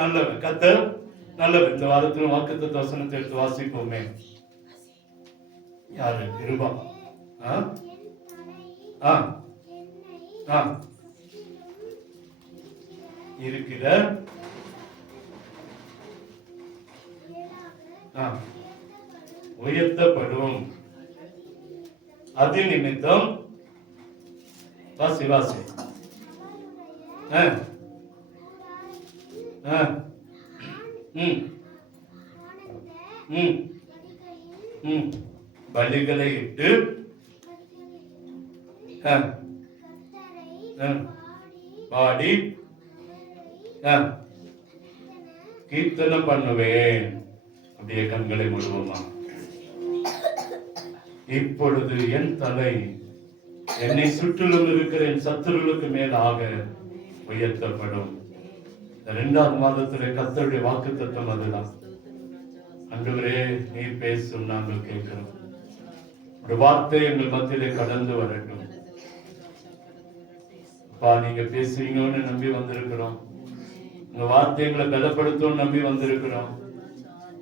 நல்லவர், கர்த்தர் நல்லவர். இந்த வாரத்தில் வாக்குத்தத்த வசனத்தை எடுத்து வாசிப்போமே. யாரு? கிருபா. இருக்கிற உயர்த்தப்படும். அது நிமித்தம் வாசி வாசி பலிகளை இட்டு பாடி கீர்த்தனை பண்ணுவேன். அப்படியே கண்களை முழுவமா. இப்பொழுது என் தலை என்னை சுற்றிலும் இருக்கிற என் சத்துருளுக்கு மேலாக உயர்த்தப்படும். 2வது மாதத்திலே கர்த்தருடைய வாக்குத்தத்தம் அதுதான். ஆண்டவரே, நீர் பேசும், நாங்கள் கேட்கிறோம். ஒரு வார்த்தை எங்கள் மத்தியிலே கடந்து வரட்டும். அப்பா, நீங்க பேசுவீங்கன்னு நம்பி வந்திருக்கிறோம். உங்க வார்த்தைகளை பலப்படுத்தும் நம்பி வந்திருக்கிறோம்.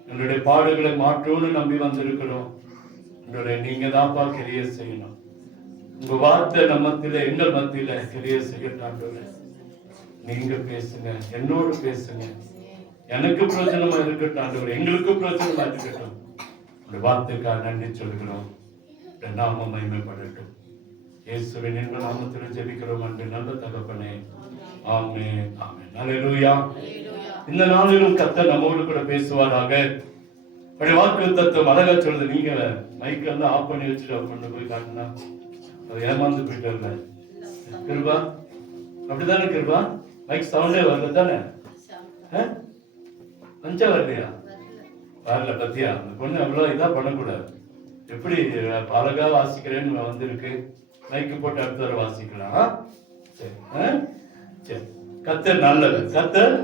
எங்களுடைய பாடுகளை மாற்றும்னு நம்பி வந்திருக்கிறோம். நீங்க தான்ப்பா கிரிய செய்யணும். உங்க வார்த்தை நம்மத்தில எங்கள் மத்தியில கிரிய செய்யட்டாண்டவரே. நீங்க பேசுங்க, என்னோடு பேசுங்க. எனக்கு பிரயோஜனமா இருக்கட்டும், எங்களுக்கு பிரயோஜனமா இருக்கட்டும். உங்க வார்த்தைக்காக நன்றி சொல்கிறோம். நாம மகிமைப்படட்டும். இயேசுவின் இன்ப நாமத்தில் ஜெபிக்கிறோம் என்று நல்ல தகப்பனே. ஆமென், ஆமென். அல்லேலூயா. இந்த நாளிலும் கர்த்தர் நம்மோடு கூட பேசுவாராக. வாக்குத்தத்தம் அழகா சொல்றது. நீங்க மைக் எல்லாம் ஆஃப் பண்ணி வச்சுட்டு கொண்டு போய் காட்டினா அது ஏமாந்து போயிட்டு. கிருபா, அப்படித்தானே கிருபா? மைக் சவுண்டே வரல தானே? கொஞ்சம் வரலையா? வரல. பத்தியா, அந்த பொண்ணு அவ்வளவு இதா பண்ணக்கூடாது. எப்படி அழகா வாசிக்கிறேன்னு வந்திருக்கு. மைக்கு போட்டு அடுத்த வர வாசிக்கலாம். சரி, கர்த்தர் நல்லவர், கர்த்தர்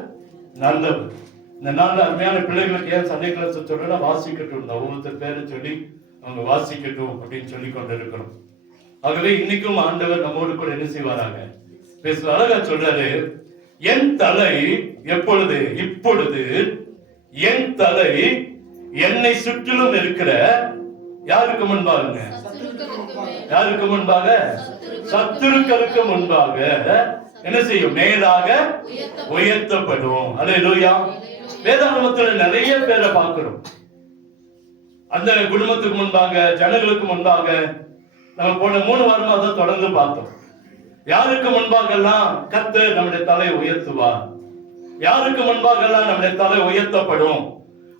நல்லவர். இந்த நாள்ல அருமையான பிள்ளைகளுக்கு ஏன் சண்டை கிளாஸ் சொல்றா வாசிக்கட்டும், ஒவ்வொருத்தர் பேரை சொல்லி அவங்க வாசிக்கட்டும் அப்படின்னு சொல்லி கொண்டு இருக்கிறோம். ஆகவே இன்னைக்கும் ஆண்டவர் நம்மோடு கூட என்ன செய்வாராங்க பேசுற. அழகா சொல்றாரு, என் தலை எப்பொழுது, இப்பொழுது என் தலை என்னை சுற்றிலும் இருக்கிற யாருக்கு முன்பாக, யாருக்கு முன்பாக? சத்துருக்களுக்கு முன்பாக என்ன செய்யும்? மேலாக உயர்த்தப்படும். அல்லேலூயா. வேதாகமத்துல நிறைய பேரை பார்க்கிறோம். அந்த குடும்பத்துக்கு முன்பாக, ஜனங்களுக்கு முன்பாக நம்ம போன 3 வாரமா அதை தொடர்ந்து பார்த்தோம். யாருக்கு முன்பாக எல்லாம் கர்த்தர் நம்முடைய தலை உயர்த்துவார், யாருக்கு முன்பாக எல்லாம் நம்முடைய தலை உயர்த்தப்படும்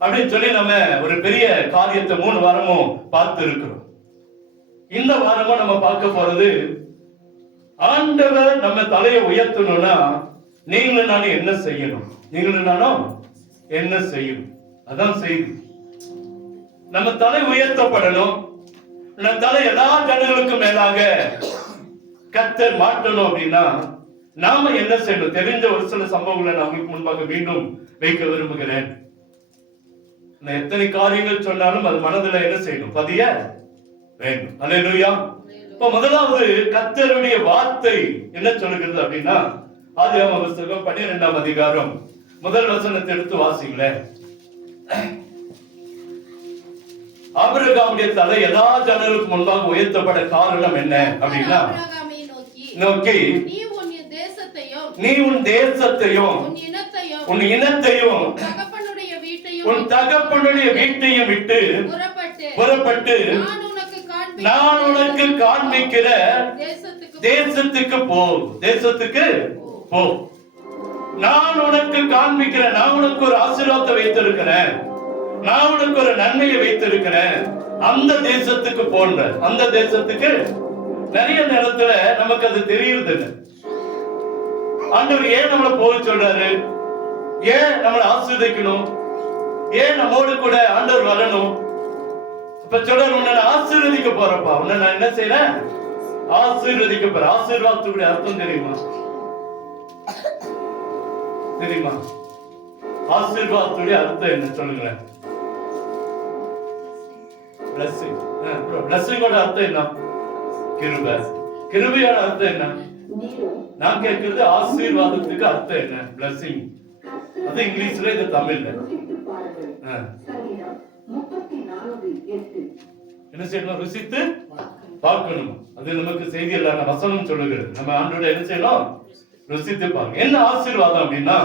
அப்படின்னு சொல்லி நம்ம ஒரு பெரிய காரியத்தை 3 வாரமும் பார்த்து இருக்கிறோம். இந்த வாரமும் நம்ம பார்க்க போறது, ஆண்டவர் நம்ம தலையை உயர்த்தணும்னா நீங்களும் நானும் என்ன செய்யணும்? நீங்களும் நானும் என்ன செய்யணும்? அதான் செய்தி. நம்ம தலை உயர்த்தப்படணும். நம்ம தலை எல்லா ஜனங்களுக்கும் மேலாக கர்த்தர் மாற்றணும் அப்படின்னா நாம என்ன செய்யணும்? தெரிஞ்ச ஒரு சில சம்பவங்களை நான் உங்களுக்கு முன்பாக மீண்டும் வைக்க விரும்புகிறேன். நான் எத்தனை காரியங்கள் சொன்னாலும் அது மனதில் என்ன செய்யணும்? பதிய வேண்டும். அல்லேலூயா. இப்ப முதலாவது கர்த்தருடைய வார்த்தை என்ன சொல்லுகிறது அப்படின்னா, ஆதியாகம புத்தகம் 12ஆம் அதிகாரம் முதல் வசனத்தை எடுத்து வாசிங்களேன். ஆபிரகாமுடைய தலை எல்லா ஜனங்களுக்கு முன்பாக உயர்த்தப்பட காரணம் என்ன அப்படின்னா, நோக்கி நீ உன் தேசத்தையும் உன் இனத்தையும் உன் தகப்பனுடைய வீட்டையும் விட்டு புறப்பட்டு நான் உனக்கு காண்பிக்கிற தேசத்துக்கு போ. தேசத்துக்கு போ. நான் உனக்கு காண்பிக்கிறேன். நான் உனக்கு ஒரு ஆசீர்வாதத்தை வைத்திருக்கிறேன். நான் உனக்கு ஒரு நன்மையை வைத்திருக்கிறேன். அந்த தேசத்துக்கு போன்ற, அந்த தேசத்துக்கு நிறைய நேரத்துல நமக்கு அது தெரியுது. ஆண்டவர் ஏன் நம்மளை போக சொல்றாரு? ஏன் நம்மளை ஆசீர்வதிக்கணும்? ஏன் நம்மோடு கூட ஆண்டவர் வரணும்? இப்ப சொல்றாரு, உன்னை ஆசீர்வதிக்க போறப்பா. உன்னை நான் என்ன செய்யறேன்? ஆசீர்வதிக்க போற. ஆசீர்வாதத்துடைய அர்த்தம் தெரியுமா? தெரியுமா? ஆசீர்வாதத்துடைய அர்த்தம் என்ன சொல்லுங்களேன்? blessing. blessing-ஓட அர்த்தம் என்ன? கிருபை. கிருபையோட அர்த்தம் என்ன? நான் கேட்கிறது ஆசீர்வாதத்துக்கு அர்த்தம் என்ன? blessing. அது இங்கிலீஷ்ல, இது தமிழ்ல. என்ன செய்யணும்? ருசித்து பார்க்கணும். அது நமக்கு செய்தியில்லான வசனம் சொல்லுகிறது. நம்ம ஆண்டோட என்ன செய்யணும்? ருசித்து பார்க்க. என்ன ஆசீர்வாதம் அப்படின்னா,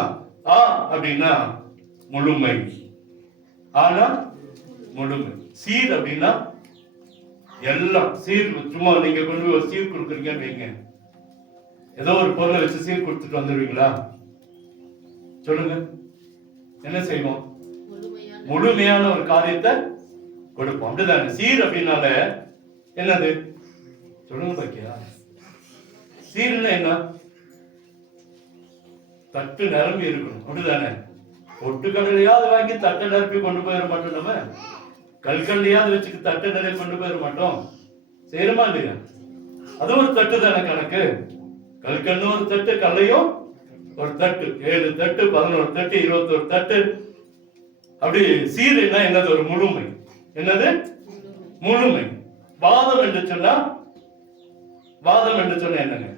ஆ அப்படின்னா முழுமை, ஆனா முழுமை. சீர் அப்படின்னா எல்லாம் சீர். சும்மா நீங்க கொண்டு போய் ஒரு சீர் கொடுக்குறீங்கன்னு வைங்க, ஏதோ ஒரு பொருளை வச்சு சீர் கொடுத்துட்டு வந்துடுவீங்களா? சொல்லுங்க, என்ன செய்வோம்? முழுமையான ஒரு காரியத்தை கொடுப்போம், அப்படிதானே? சீர் அப்படின்னால என்னது? சொல்லுங்க பாக்கியா. சீர்னா என்ன? தட்டு நிரம்பி இருக்கணும், அப்படிதானே? பொட்டுக்கடலையாவது வாங்கி தட்டை நிரப்பி கொண்டு போயிட மாட்டோம். நம்ம கல்கண்டையாவது வச்சுட்டு தட்டை நிறைய கொண்டு போயிட மாட்டோம். செய்யறமா இல்லையா? அது ஒரு தட்டு தானே கணக்கு. கல்கண்டு ஒரு தட்டு, கல்லையும் ஒரு தட்டு, 7 தட்டு, 11 தட்டு, 21 தட்டு. அப்படி சீர்னா என்னது? ஒரு முழுமை. என்னது? முழுமை. வாதம் என்று சொன்னா, வாதம் என்று சொன்ன என்னங்க?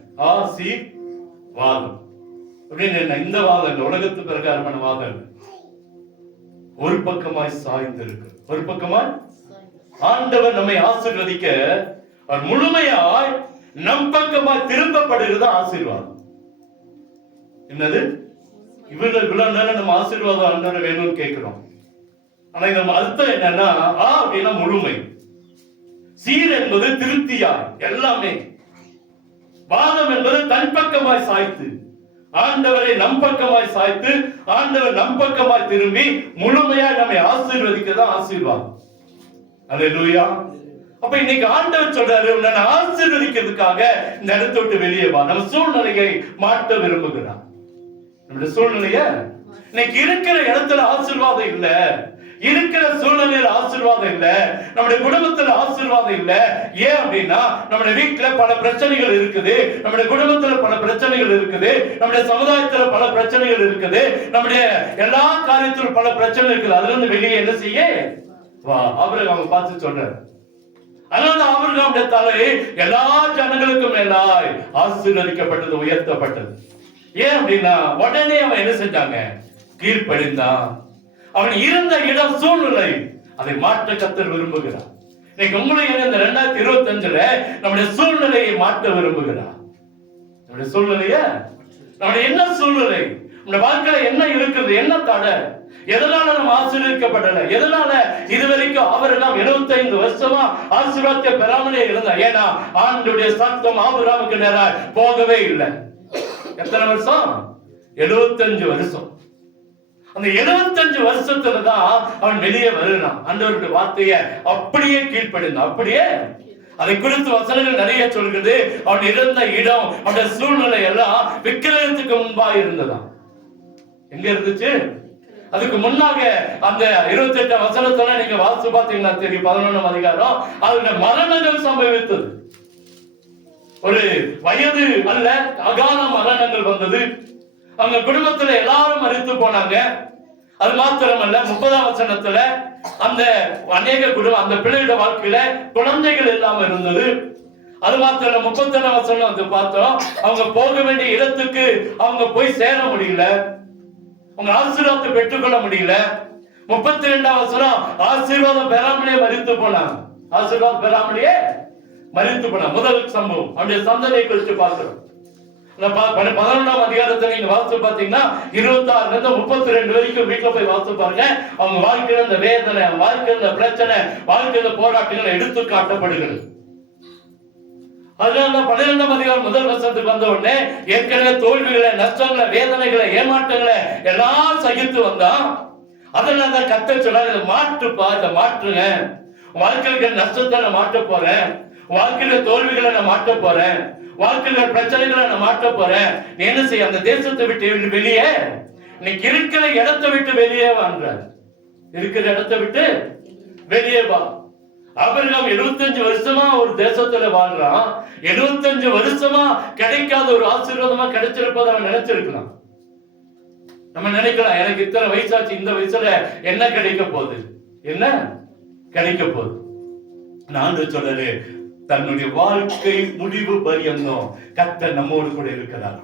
வாதம் அப்படின்னு என்ன? இந்த வாதம் உலகத்து பிரகாரமான வாதம் ஒரு பக்கமாய் சாய்ந்து இருக்கு. ஒரு பக்கமாய் ஆண்டவர் நம்மை ஆசீர்வதிக்க முழுமையாய் நம் பக்கமாய் திரும்பப்படுகிறது ஆசீர்வாதம். என்னது? இவ்வளவு நேரம் நம்ம ஆசீர்வாதம் ஆண்டவர் வேணும்னு கேட்கிறோம். ஆனா நம்ம அர்த்தம் என்னன்னா, அப்படின்னா முழுமை. சீர் என்பது திருப்தியாய் எல்லாமே. வாதம் என்பது தன் பக்கமாய் சாய்த்து, ஆண்டவரை நம் பக்கமாய் சாய்த்து, ஆண்டவர் நம் பக்கமாய் திரும்பி முழுமையாய் நம்மை ஆசீர்வதிக்கதான் ஆசீர்வாதம். அல்லேலூயா. அப்ப இன்னைக்கு ஆண்டவர் சொல்றாரு, உன்னை ஆசீர்வதிக்கிறதுக்காக இந்த இடத்தை விட்டு வெளியே வா. நம்ம சூழ்நிலையை மாற்ற விரும்புகிறார். நம்முடைய சூழ்நிலைய இன்னைக்கு இருக்கிற இடத்துல ஆசீர்வாதம் இல்ல, இருக்கிற சூழ்நிலையில ஆசீர்வாதம் இல்ல, நம்முடைய குடும்பத்துல ஆசீர்வாதம் இல்ல. ஏன் அப்படின்னா நம்முடைய வீட்டுல பல பிரச்சனைகள் இருக்குது, நம்முடைய குடும்பத்துல பல பிரச்சனைகள் இருக்குது, நம்முடைய சமுதாயத்துல பல பிரச்சனைகள் இருக்குது, நம்முடைய எல்லா காரியத்திலும் பல பிரச்சனை இருக்குது. அதுல இருந்து வெளியே என்ன செய்ய வா. ஆபிரகாம் பார்த்து சொல்றாரு. அதனால ஆபிரகாமுடைய தலை எல்லா ஜனங்களுக்கும் மேலாய் ஆசீர்வதிக்கப்பட்டது, உயர்த்தப்பட்டது. ஏன் அப்படின்னா உடனே அவன் என்ன செஞ்சாங்க? கீழ்ப்படிந்தான். அவன் இருந்த இடம், சூழ்நிலை, அதை மாற்ற கர்த்தர் விரும்புகிறார். இன்னைக்கு உங்களுடைய இந்த 2025 நம்முடைய சூழ்நிலையை மாற்ற விரும்புகிறார். நம்முடைய சூழ்நிலைய, நம்முடைய என்ன சூழ்நிலை, நம்முடைய வாழ்க்கையில என்ன இருக்குது, என்ன தடை, எதனால நம்ம ஆசீர்வதிக்கப்படல, எதனால இதுவரைக்கும் அவரெல்லாம் 75 வருஷமா ஆசீர்வாதத்தை பெறாமலே இருந்தார். ஏன்னா ஆண்டவருடைய சத்தம் ஆபிரகாமுக்கு நேராக போகவே இல்லை. எத்தனை வருஷம்? 75 வருஷம். அந்த 75 வருஷத்துலதான் அவன் வெளியே வருகிறான். ஆண்டவருடைய வார்த்தையை அப்படியே கீழ்ப்படிந்தான். அப்படியே அதை குறித்து வசனங்கள் நிறைய சொல்கிறது. அவன் இருந்த இடம், அவனுடைய சூழ்நிலை எல்லாம் விக்கிரகத்துக்கு முன்பாக இருந்ததாம். எங்க இருந்துச்சு? அதுக்கு முன்னாக அந்த 28 வசனத்துல நீங்க வாசிச்சு பார்த்தீங்கன்னா தெரியும். 11ஆம் அதிகாரம், அவருடைய மரணங்கள் சம்பவித்தது. ஒரு வயது அல்ல, அகால மரணங்கள் வந்தது. அவங்க குடும்பத்துல எல்லாரும் மரித்து போனாங்க. அது மாத்திரமல்ல, 30ஆம் வசனத்துல அந்த அநேக குடும்பம், அந்த பிள்ளையோட வாழ்க்கையில குழந்தைகள் இல்லாம இருந்தது. அது மாத்திரம் 31ஆம் வசனம் வந்து பார்த்தோம், அவங்க போக வேண்டிய இடத்துக்கு அவங்க போய் சேர முடியல, அவங்க ஆசீர்வாதத்தை பெற்றுக்கொள்ள முடியல. 32ஆம் வசனம், ஆசீர்வாதம் பெறாமலே மரித்து போனாங்க. ஆசீர்வாதம் பெறாமலேயே மரித்து போனாங்க. முதல் சம்பவம் அவனுடைய சந்ததியை குறித்து பார்க்கிறோம். 11ஆம் அதிகாரத்தை நீங்க வாசித்து பாத்தீங்கன்னா 26 இருந்து 32 வரைக்கும் வீட்டுல போய் வாசித்து பாருங்க. அவங்க வாழ்க்கையில இந்த வேதனை, வாழ்க்கையில இந்த பிரச்சனை, வாழ்க்கையில போராட்டங்கள் எடுத்து காட்டப்படுகிறது. அதனால 12ஆம் அதிகாரம் முதல் வசனத்துக்கு வந்த உடனே ஏற்கனவே தோல்விகளை, நஷ்டங்களை, வேதனைகளை, ஏமாற்றங்களை எல்லாம் சகித்து வந்தான். அதனால கர்த்தர் சொல்றாரு, இதை மாற்றுப்பா, இதை மாற்றுங்க. வாழ்க்கையில நஷ்டத்தை நான் மாற்ற போறேன், வாழ்க்கையில தோல்விகளை நான் மாற்ற போறேன், வாழ்க்கையில பிரச்சனைகளை நான் மாற்ற போறேன். நீ என்ன செய்ய? அந்த தேசத்தை விட்டு வெளியே, இன்னைக்கு இருக்கிற இடத்தை விட்டு வெளியே வான்றார். இருக்கிற இடத்தை விட்டு வெளியே வா. ஆபிரகாம் 75 வருஷமா ஒரு தேசத்துல வாழ்றான். 75 வருஷமா கிடைக்காத ஒரு ஆசீர்வாதமா கிடைச்சிருப்பதை அவன் நினைச்சிருக்கலாம். நம்ம நினைக்கலாம், எனக்கு இத்தனை வயசாச்சு, இந்த வயசுல என்ன கிடைக்க போகுது, என்ன கிடைக்க போகுது. நான் சொல்றேன், தன்னுடைய வாழ்க்கை முடிவு பரியந்தம் கர்த்தர் நம்மோடு கூட இருக்கிறார்.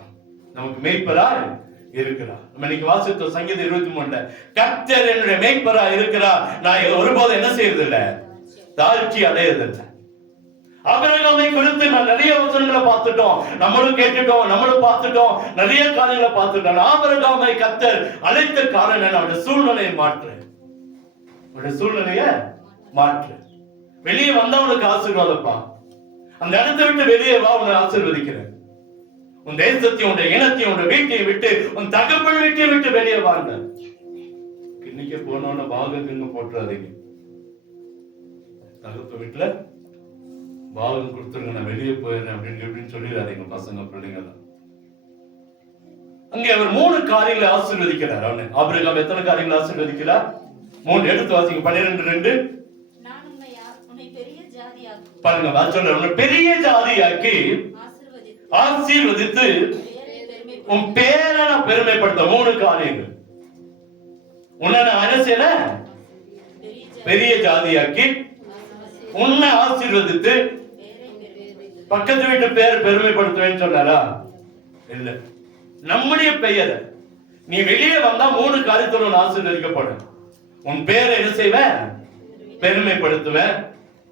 நமக்கு மேய்ப்பராய் இருக்கிறார். நம்ம இன்னைக்கு வாசித்த சங்கீதம் 23 கர்த்தர் என்னுடைய மேய்ப்பரா இருக்கிறார், நான் ஒருபோதும் என்ன செய்யறதில்லை, தாழ்ச்சி அடையறதில்லை. ஆபிரகாமை குறித்து நான் நிறைய வசனங்களை பார்த்துட்டோம், நம்மளும் கேட்டுட்டோம், நம்மளும் பார்த்துட்டோம், நிறைய காரியங்களை பார்த்துட்டோம். ஆபிரகாமை கர்த்தர் அழைத்த காரணம் அவருடைய சூழ்நிலையை மாற்று, அவருடைய சூழ்நிலையை மாற்று. வெளியே வந்தா உனக்கு ஆசீர்வாதப்பா, அந்த இடத்தை விட்டு வெளியே வா, உன்னை ஆசீர்வதிக்கிறேன். உன் தேசத்தையும் உன் இனத்தையும் உன் வீட்டையும் விட்டு உன் தகப்பன் வீட்டையும் விட்டு வெளியே வாங்க. இன்னைக்கு போனோன்னு பாகத்துன்னு போட்டுறாதீங்க. தகப்ப வீட்டுல பாகம் கொடுத்துருங்க, நான் வெளியே போயிடுறேன் அப்படின்னு சொல்லிடாதீங்க பசங்க பிள்ளைங்க. அங்கே அவர் 3 காரியங்களை ஆசீர்வதிக்கிறார். அவனை ஆபிரகாம் எத்தனை காரியங்களை ஆசீர்வதிக்கிறார்? 3 எடுத்து வாசிங்க. 12:2 பாருங்க, சொல்ற பெரிய ஜாதியாக்கி ஆசீர்வதித்து உன் பேரை நான் பெருமைப்படுத்த 3 காரியங்கள். உன்னை என்ன செய்யல, பெரிய ஜாதியாக்கி, உன்னை ஆசீர்வதித்து பக்கத்து வீட்டு பேரை பெருமைப்படுத்துவேன்னு சொன்னாரா? இல்ல, நம்முடைய பெயரை நீ வெளியே வந்தா 3 காரியத்தோட ஆசீர்வதிக்கப்படும். உன் பேரை என்ன செய்வேன், பெருமைப்படுத்துவேன்.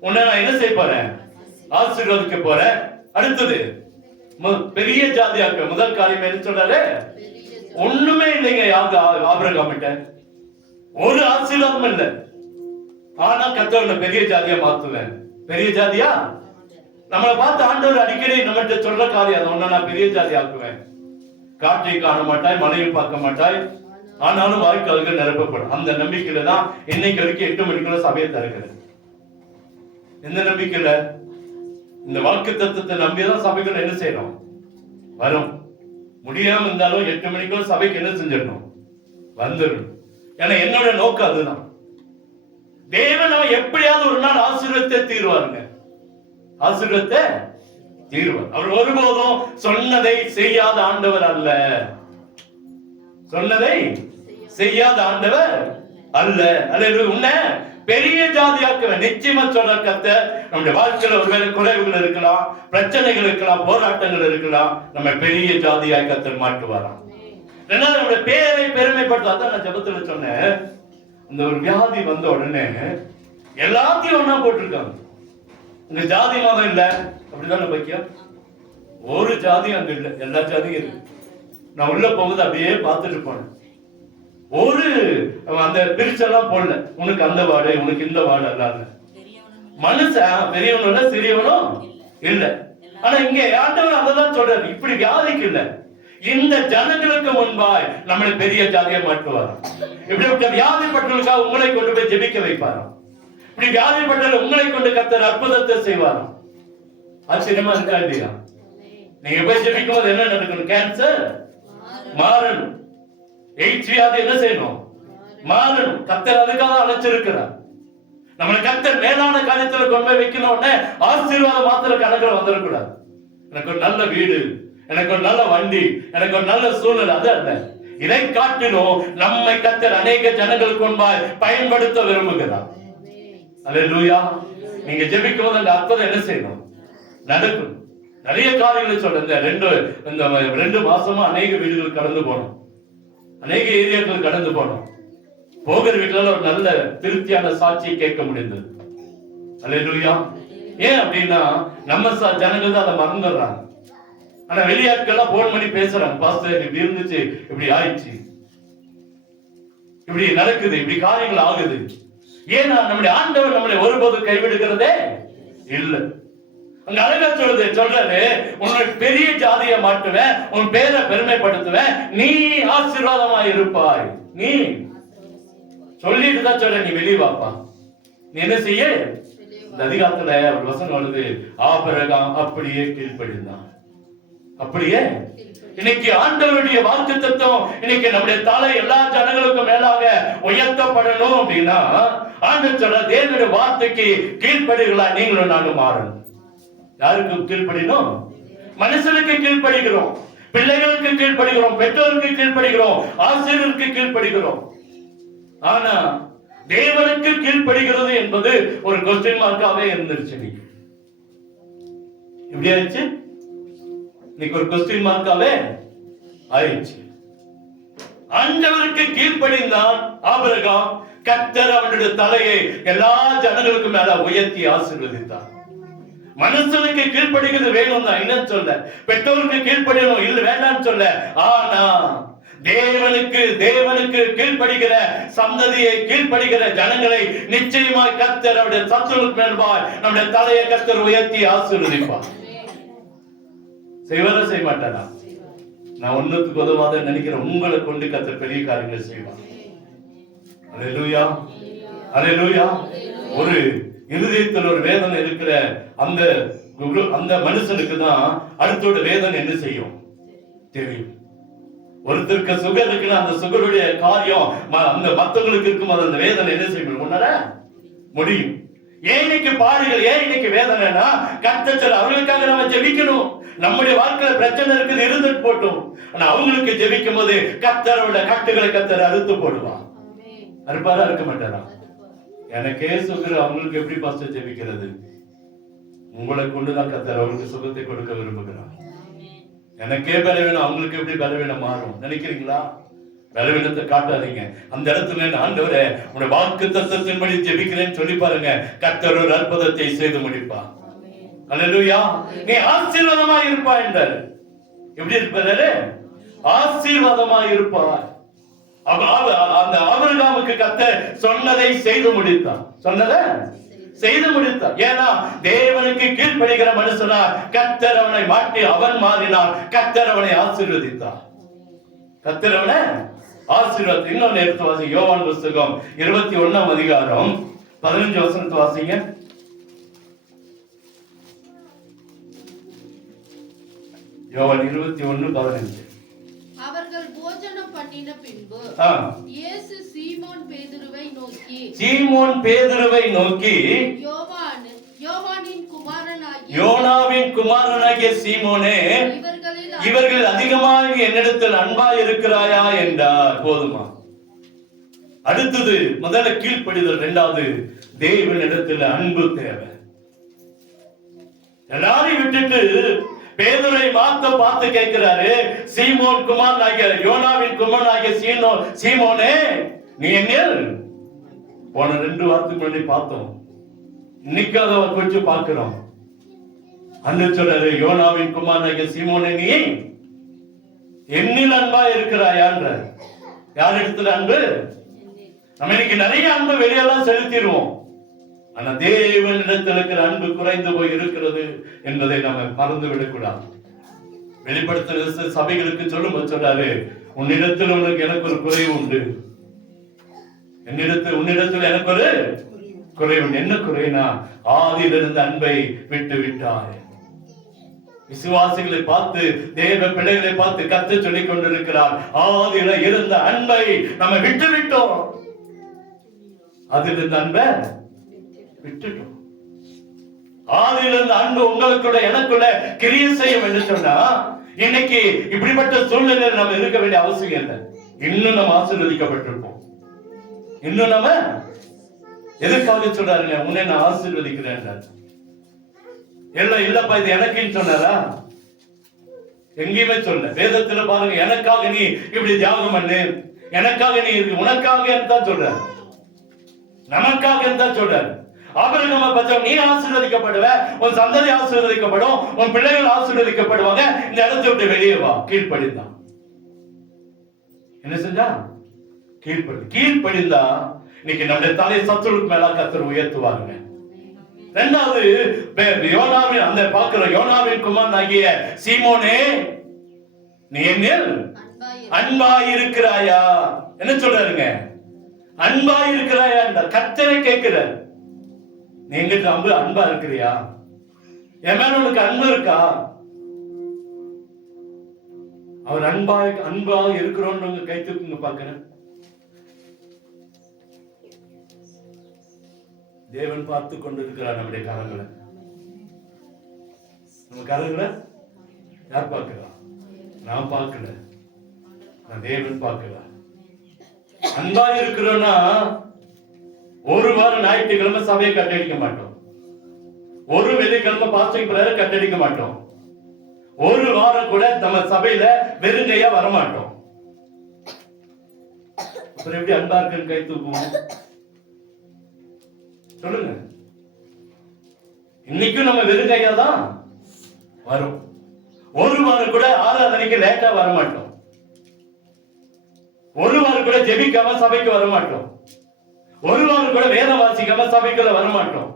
உன்னை நான் என்ன செய்ய போறேன், ஆசீர்வதிக்க போறேன். அடுத்தது பெரிய ஜாதியாக்க. முதல் காரியம் என்ன சொல்றாரு? ஒண்ணுமே இல்லைங்க ஆபிரகாம் கிட்ட, ஒரு ஆசீர்வாதம் இல்லை. ஆனா கர்த்தர் பெரிய ஜாதியா மாத்துவேன். பெரிய ஜாதியா நம்மளை பார்த்து ஆண்டவர் அடிக்கடி நம்மகிட்ட சொல்ற காரியம், ஒன்ன நான் பெரிய ஜாதி ஆக்குவேன். காற்றை காண மாட்டாய், மழையும் பார்க்க மாட்டாய், ஆனாலும் வாய்க்கால்கள் நிரப்பப்படும். அந்த நம்பிக்கையில தான் இன்னைக்கு வரைக்கும் 8 மணிக்குள்ள சபையை திறக்கிறேன். எந்த நம்பிக்கையில? இந்த வாக்கு தத்துவத்தை நம்பிதான் சபைகள் என்ன செய்யணும், வரும். முடியாம இருந்தாலும் 8 மணிக்குள்ள சபைக்கு என்ன செஞ்சிடணும், வந்துடணும். ஏன்னா என்னோட நோக்கம் அதுதான். தேவன் அவன் எப்படியாவது ஒரு நாள் ஆசீர்வத்தை தீர்வாருங்க, ஆசீர்வத்தை தீர்வார். அவர் ஒருபோதும் சொன்னதை செய்யாத ஆண்டவர் அல்ல, சொன்னதை செய்யாத ஆண்டவர் அல்ல. அல்ல, உன்னை பெரிய ஜாதியாக்குவேன். நிச்சயமா சொல்ற கர்த்தர் நம்முடைய வாழ்க்கையில ஒருவேளை குறைவுகள் இருக்கலாம், பிரச்சனைகள் இருக்கலாம், போராட்டங்கள் இருக்கலாம், நம்ம பெரிய ஜாதியாய் கர்த்தர் மாட்டுவாராம். ரெண்டாவது நம்முடைய பேரை பெருமைப்படுத்த. நான் ஜெபத்துல சொன்னேன், அந்த ஒரு வியாதி வந்த உடனே எல்லாத்தையும் ஒன்னா போட்டிருக்காங்க. இந்த ஜாதி மதம் இல்ல, அப்படிதான் பைக்கியம். ஒரு ஜாதி அங்க இல்ல, எல்லா ஜாதியும் இருக்கு. நான் உள்ள போகுது அப்படியே பார்த்துட்டு போனேன். ஒரு அந்த பிரிச்செல்லாம் போடல, உனக்கு அந்த வார்டு, உனக்கு இந்த வார்டு அல்லாத. மனுஷன் பெரியவனும் இல்ல, சிறியவனும் இல்ல. ஆனா இங்க ஆண்டவர் அததான் சொல்றாரு, இப்படி வியாதிக்கு இல்ல, இந்த ஜனங்களுக்கு முன்பாய் நம்மளை பெரிய ஜாதியா மாற்றுவாராம். இப்படி வியாதிப்பட்டவர்களுக்காக உங்களை கொண்டு போய் ஜெபிக்க வைப்பாராம். இப்படி வியாதிப்பட்டவர்கள் உங்களை கொண்டு கர்த்தர் அற்புதத்தை செய்வாராம். ஆச்சரியமா இருக்கா இல்லையா? நீங்க போய் ஜெபிக்கும் போது என்ன நடக்கணும்? கேன்சர் மாறணும், எய்ட்ஸ் வியாதி என்ன செய்யணும், மாறணும். கர்த்தர் அதுக்காக அழைச்சிருக்கிறார். நம்மளை கர்த்தர் மேலான காரியத்துல கொண்டு போய் வைக்கணும்னு ஆசீர்வாதம் மாத்திர கணக்குல வந்துடக்கூடாது. எனக்கு ஒரு நல்ல வீடு, எனக்கு ஒரு நல்ல வண்டி, எனக்கு ஒரு நல்ல சூழ்நிலை, அது அல்ல. இதை காட்டிலும் நம்மை கர்த்தர் அநேக ஜனங்களுக்கு முன்பாய் பயன்படுத்த விரும்புகிறார். அல்லேலூயா. நீங்க ஜெபிக்கும் போது அந்த அற்புதம் என்ன செய்யணும், நடக்கும். நிறைய காரியங்களை சொல்றேன். இந்த 2 மாசமா அநேக வீடுகள் கடந்து போனோம், அநேக ஏரியாக்கள் கடந்து போனோம். போகிற வீட்டுல ஒரு நல்ல திருப்தியான சாட்சியை கேட்க முடிந்தது. அல்லேலூயா. ஏன் அப்படின்னா நம்ம ஜனங்கள் தான் அதை மறந்துடுறாங்க. ஆனா வெளியாட்கள்லாம் போன் பண்ணி பேசுறாங்க, பாஸ்டர் இப்படி இருந்துச்சு, இப்படி ஆயிடுச்சு, இப்படி நடக்குது, இப்படி காரியங்கள் ஆகுது. ஏன்னா நம்முடைய ஆண்டவர் நம்மளை ஒருபோது கைவிடுகிறதே இல்லை. அங்க அழகா சொல்றாரு, உன்னை பெரிய ஜாதியை மாட்டுவேன், உன் பேரை பெருமைப்படுத்துவேன், நீ ஆசீர்வாதமா இருப்பாய். நீ சொல்லிட்டு தான் சொல்ற, நீ வெளியே வாப்பா, நீ என்ன செய்ய. இந்த அதிகாரத்துல ஒரு வசனம் வருது, ஆபிரகாம் அப்படியே கீழ்ப்படிந்தான். அப்படியே இன்னைக்கு ஆண்டவருடைய வாக்கு தத்துவம் இன்னைக்கு நம்முடைய தலை எல்லா ஜனங்களுக்கும் மேலாக உயர்த்தப்படணும் அப்படின்னா ஆண்டவர் சொல்ற, தேவனுடைய வார்த்தைக்கு கீழ்ப்படுகளா நீங்களும் நானும் மாறணும். யாருக்கு கீழ்ப்படினோம்? மனுஷனுக்கு கீழ்ப்படுகிறோம், பிள்ளைகளுக்கு கீழ்ப்படுகிறோம், பெற்றோருக்கு கீழ்ப்படுகிறோம், ஆசிரியருக்கு கீழ்ப்படுகிறோம். ஆனா தேவனுக்கு கீழ்ப்படுகிறது என்பது ஒரு கொஸ்டின் மார்க்காவே இருந்துருச்சு. இப்படி ஆயிடுச்சு, இன்னைக்கு ஒரு கொஸ்டின் மார்க்காவே ஆயிடுச்சு. ஆண்டவருக்கு கீழ்ப்படிந்தான் ஆபிரகாம். கர்த்தர் அவனுடைய தலையை எல்லா ஜனங்களுக்கும் மேல உயர்த்தி ஆசீர்வதித்தார். மனுஷனுக்கு கீழ்ப்படிக்கிறது வேணும் தான், என்ன சொல்ல, பெற்றோருக்கு கீழ்ப்படியணும் இல்ல வேண்டாம்னு சொல்ல. ஆனா தேவனுக்கு கீழ்ப்படுகிற சந்ததியை, கீழ்ப்படுகிற ஜனங்களை நிச்சயமாய் கர்த்தர் அவருடைய சத்துருவுக்கு மேல்வாய் நம்முடைய தலையை கர்த்தர் உயர்த்தி ஆசீர்வதிப்பார். செய்வாரா செய்ய மாட்டாரா? நான் ஒண்ணுக்கு உதவாத நினைக்கிற உங்களை கொண்டு கர்த்தர் பெரிய காரியங்களை செய்வார். அல்லேலூயா, அல்லேலூயா. ஒரு இருதயத்தில் ஒரு வேதனை இருக்கிற அந்த மனுஷனுக்கு தான் அடுத்தோட வேதனை என்ன செய்யும் தெரியும். ஒருத்தருக்கு சுகர் இருக்குன்னா அந்த சுகருடைய காரியம் அந்த மத்தவங்களுக்கு இருக்கும் போது அந்த வேதனை என்ன செய்யும் உணர முடியும். ஏன் இன்னைக்கு பாடுகள், ஏன் இன்னைக்கு வேதனைனா கர்த்தர் அவர்களுக்காக நம்ம ஜெபிக்கணும். நம்முடைய வாழ்க்கையில பிரச்சனை இருக்குது, இருந்துட்டு போட்டோம். ஆனா அவங்களுக்கு ஜெபிக்கும் போது கர்த்தரோட கட்டுகளை கர்த்தர் அறுத்து போடுவான். அறுப்பாரா இருக்க மாட்டாரா? எனக்கே சுகர், அவங்களுக்கு எப்படி பாஸ்டர் ஜெபிக்கிறது? உங்களை கொண்டுதான் கர்த்தர் அவங்களுக்கு சுகத்தை கொடுக்க விரும்புகிறார். எனக்கே பலவீனம், அவங்களுக்கு எப்படி பலவீனம் மாறும் நினைக்கிறீங்களா? பலவீனத்தை காட்டாதீங்க. அந்த இடத்துல ஆண்டவரே உங்களுடைய வாக்கு தத்தத்தின்படி ஜெபிக்கிறேன்னு சொல்லி பாருங்க, கர்த்தர் ஒரு அற்புதத்தை செய்து முடிப்பார். அல்லேலூயா. நீ ஆசீர்வாதமா இருப்பா என்றார். எப்படி இருப்பாரு? ஆசீர்வாதமா இருப்பார். அந்த ஆபிரகாமுக்கு கர்த்தர் சொன்னதை செய்து முடித்தார். சொன்னதை செய்து முடித்தார். ஏன்னா தேவனுக்கு கீழ்ப்படுகிற மனுஷனா கர்த்தர் அவனை மாற்றி அவன் மாறினான். கர்த்தர் அவனை ஆசீர்வதித்தார். கர்த்தர் அவனை ஆசீர்வாதம். இன்னொன்னு எடுத்து வாசிங்க. யோவான் புஸ்தகம் 21 அதிகாரம் 15 வசனத்தை வாசிங்க. யோவான் 21:15. அவர்கள் போஜனம் பண்ணின பின்பு இயேசு சீமோன் பேதுருவை நோக்கி யோனாவின் குமாரனாகிய சீமோனே, இவர்கள் அதிகமாக என்னிடத்தில் அன்பாய் இருக்கிறாயா என்றார். போதுமா? அடுத்தது முதல்ல கீழ்ப்படிதல், இரண்டாவது தேவனிடத்தில் அன்பு தேவை. எல்லாரையும் விட்டுட்டு பேதுரை பார்த்து கேட்கிறாரு, சீமோன் குமாரனாகிய யோனாவின் குமாரனாகிய சீமோனே, நீ என்னில் போன 2 வாரத்துக்கு முன்னாடி பார்த்தோம், இன்னைக்கு அதை குறிச்சு பார்க்கிறோம். அன்று சொல்றாரு, யோனாவின் குமாரனாகிய சீமோனே, நீ என்னில் அன்பா இருக்கிறாயான்ற. யார் இடத்துல அன்பு? நம்ம இன்னைக்கு நிறைய அன்பு வெளியெல்லாம் செலுத்திடுவோம். ஆனா தேவனிடத்தில் இருக்கிற அன்பு குறைந்து போய் இருக்கிறது என்பதை நம்ம மறந்து விடக்கூடாது. வெளிப்படுத்த சபைகளுக்கு சொல்றாரு, உன்னிடத்தில் உனக்கு எனக்கு ஒரு குறைவு உண்டு, உன்னிடத்தில் எனக்கு ஒரு குறைவு. என்ன குறைனா, ஆதியிலிருந்து அன்பை விட்டு விட்டாய். விசுவாசிகளை பார்த்து, தேவ பிள்ளைகளை பார்த்து கர்த்தர் சொல்லிக் கொண்டிருக்கிறார், ஆதியில இருந்த அன்பை நம்ம விட்டு விட்டோம். அதிலிருந்து அன்பை விட்டுட்டோம். ஆதியிலிருந்து அன்பு உங்களுக்குள்ள எனக்குள்ள கிரியை செய்யும் என்று சொன்னா, இன்னைக்கு இப்படிப்பட்ட சூழ்நிலையில் நம்ம இருக்க வேண்டிய அவசியம் இல்லை. இன்னும் நம்ம ஆசீர்வதிக்கப்பட்டிருப்போம். இன்னும் நம்ம எதுக்காக சொல்றாருங்க, உன்னை நான் ஆசீர்வதிக்கிறேன். இல்லப்பா இது எனக்குன்னு சொன்னாரா? எங்கேயுமே சொல்ல. வேதத்துல பாருங்க, எனக்காக நீ இப்படி தியாகம் பண்ணு, எனக்காக நீ இருக்கு, உனக்காக தான் சொல்ற, நமக்காக தான் சொல்றாரு. ஆபிரகாமை பத்தி நீ ஆசீர்வதிக்கப்படுவ, உன் சந்ததி ஆசீர்வதிக்கப்படும், உன் பிள்ளைகள் ஆசீர்வதிக்கப்படுவாங்க. இந்த இடத்தை விட்டு வெளியே வா. கீழ்ப்படிந்தான். என்ன செஞ்சா? கீழ்ப்படிந்தா இன்னைக்கு நம்முடைய தலை சத்துருக்கு மேல கர்த்தர் உயர்த்துவாங்க. இரண்டாவது யோனாவின் அந்த பார்க்கிற யோனாவின் குமாரனாகிய சீமோனே, நீ என்னில் அன்பாய் இருக்கிறாயா? என்ன சொல்றாருங்க? அன்பாய் இருக்கிறாயா? கர்த்தரை கேட்கிறார். நீ எங்கிட்ட அன்பா இருக்கிறியா? என் மேல உனக்கு அன்பு இருக்கா? அவர் அன்பா இருக்கிறோம் கை தூக்குங்க பாக்கிறேன். தேவன் பார்த்து கொண்டிருக்கிறார் நம்முடைய கரங்களை. நம்ம கரங்களை யார் பார்க்கிறா? நான் பார்க்கல, நான் தேவன் பார்க்கிறார். அன்பா இருக்கிறோம்னா ஒரு வாரம் ஞாயிற்றுக்கிழமை சபையை கட்டடிக்க மாட்டோம், ஒரு வெள்ளிக்கிழமை பாஸ்டிங் பிரேயர் கட்டடிக்க மாட்டோம், ஒரு வாரம் கூட நம்ம சபையில வெறுங்கையா வரமாட்டோம். அப்புறம் எப்படி அன்பா இருக்குன்னு கை தூக்குவோம்? சொல்லுங்க. இன்னைக்கும் நம்ம வெறும் கையா தான் வரும். ஒரு வாரம் கூட ஆராதனைக்கு லேட்டா வர மாட்டோம். ஒரு வாரம் கூட ஜெபிக்காம சபைக்கு வர மாட்டோம். ஒரு வாரம் கூட வேத வாசிக்காம சபைக்குள்ள வர மாட்டோம்.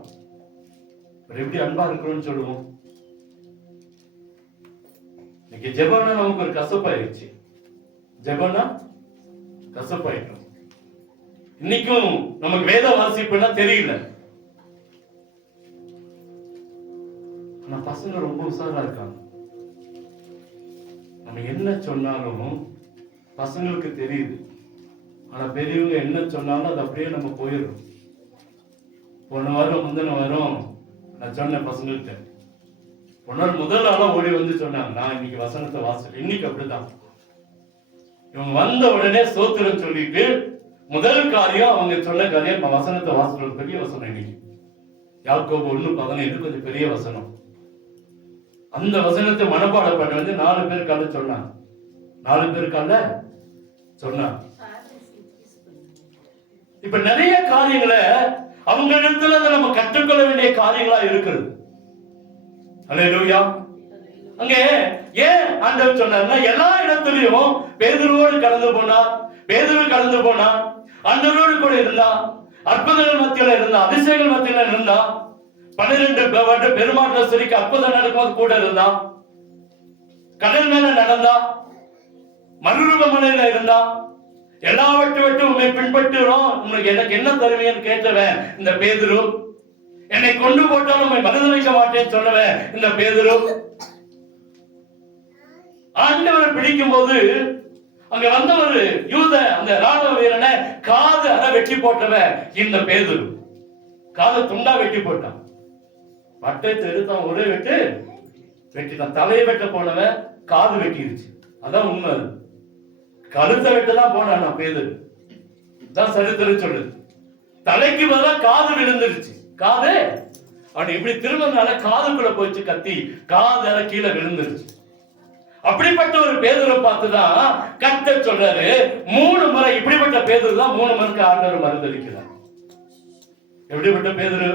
எப்படி அன்பா இருக்கிறோம்னு சொல்லுவோம்? இன்னைக்கு ஜெபம்னா நமக்கு ஒரு கசப்பாயிருச்சு. ஜெபம்னா கசப்பாயிட்டோம். இன்னைக்கும் நமக்கு வேத வாசிப்புன்னா தெரியல. ஆனா பசங்க ரொம்ப உஷாரா இருக்காங்க. நம்ம என்ன சொன்னாலும் பசங்களுக்கு தெரியுது. ஆனா பெரியவங்க என்ன சொன்னாலும் அது அப்படியே நம்ம போயிடும். போன வாரம் முந்தின வாரம் நான் சொன்னேன் பசங்கள்கிட்ட, முதல் நாளா ஓடி வந்து சொன்னாங்க, நான் இன்னைக்கு வசனத்தை வாசிட்டேன். இன்னைக்கு அப்படிதான். இவங்க வந்த உடனே ஸ்தோத்திரம் சொல்லிட்டு முதல் காரியம் அவங்க சொன்ன காரியம் வசனத்தை வாசிக்கிறது. பெரிய வசனம் இன்னைக்கு யாக்கோபு 1:17 கொஞ்சம் பெரிய வசனம். அந்த வசனத்தை மனப்பாடம் பண்ண வந்து 4 பேர் கால சொன்னாங்க. 4 பேர் கால சொன்னாங்க. இப்ப நிறைய காரியங்களை அவங்க இடத்துல நம்ம கற்றுக்கொள்ள வேண்டிய காரியங்களா இருக்கிறது. அல்லேலூயா. அங்கே ஏன் ஆண்டவர் சொன்னார்னா, எல்லா இடத்துலயும் பேதுருவோடு கடந்து போனார். பேதுரு கடந்து போனா, ஆண்டவரோடு கூட இருந்தா, அற்புதங்கள் மத்தியில இருந்தா, அதிசயங்கள் மத்தியில இருந்தா, 12 பெருமாற்ற சரிக்கு அற்புதம் நடக்கும்போது கூட இருந்தா, கடல் மேல நடந்தா, மறுரூபமனையில இருந்தா, எல்லாவற்றையும் உண்மை பின்பற்றுறோம், உங்களுக்கு எனக்கு என்ன தருவீங்கன்னு கேட்டவன் இந்த பேதுரு. என்னை கொண்டு போட்டாலும் உண்மை மறுதளிக்க மாட்டேன்னு சொன்னவன் இந்த பேதுரு. ஆண்டவரை பிடிக்கும் போது அங்க வந்த ஒரு யூத அந்த ராணுவ வீரனை காது அற வெட்டி போட்டவன் இந்த பேதுரு. காது துண்டா வெட்டி போட்டான். பட்டத்தை எடுத்தான், ஒரே வெட்டு வெட்டிட்டான். தலையை வெட்ட போனவன் காது வெட்டிருச்சு. அதான் உண்மை. கழுத்தை வெட்டதான் போனான் பேதுரு. தான் சரித்திரம் சொல்லுது. தலைக்கு பதிலா காது விழுந்துருச்சு. காது அவன் இப்படி திரும்பினால காதுக்குள்ள போயிடுச்சு கத்தி. காது கீழே விழுந்துருச்சு. அப்படிப்பட்ட ஒரு பேதுரை பார்த்துதான் கர்த்தர் சொல்றாரு, 3 முறை இப்படிப்பட்ட பேதுரு தான் 3 முறைக்கு ஆண்டவர் மறுதளிக்கிறார். எப்படிப்பட்ட பேதுரு?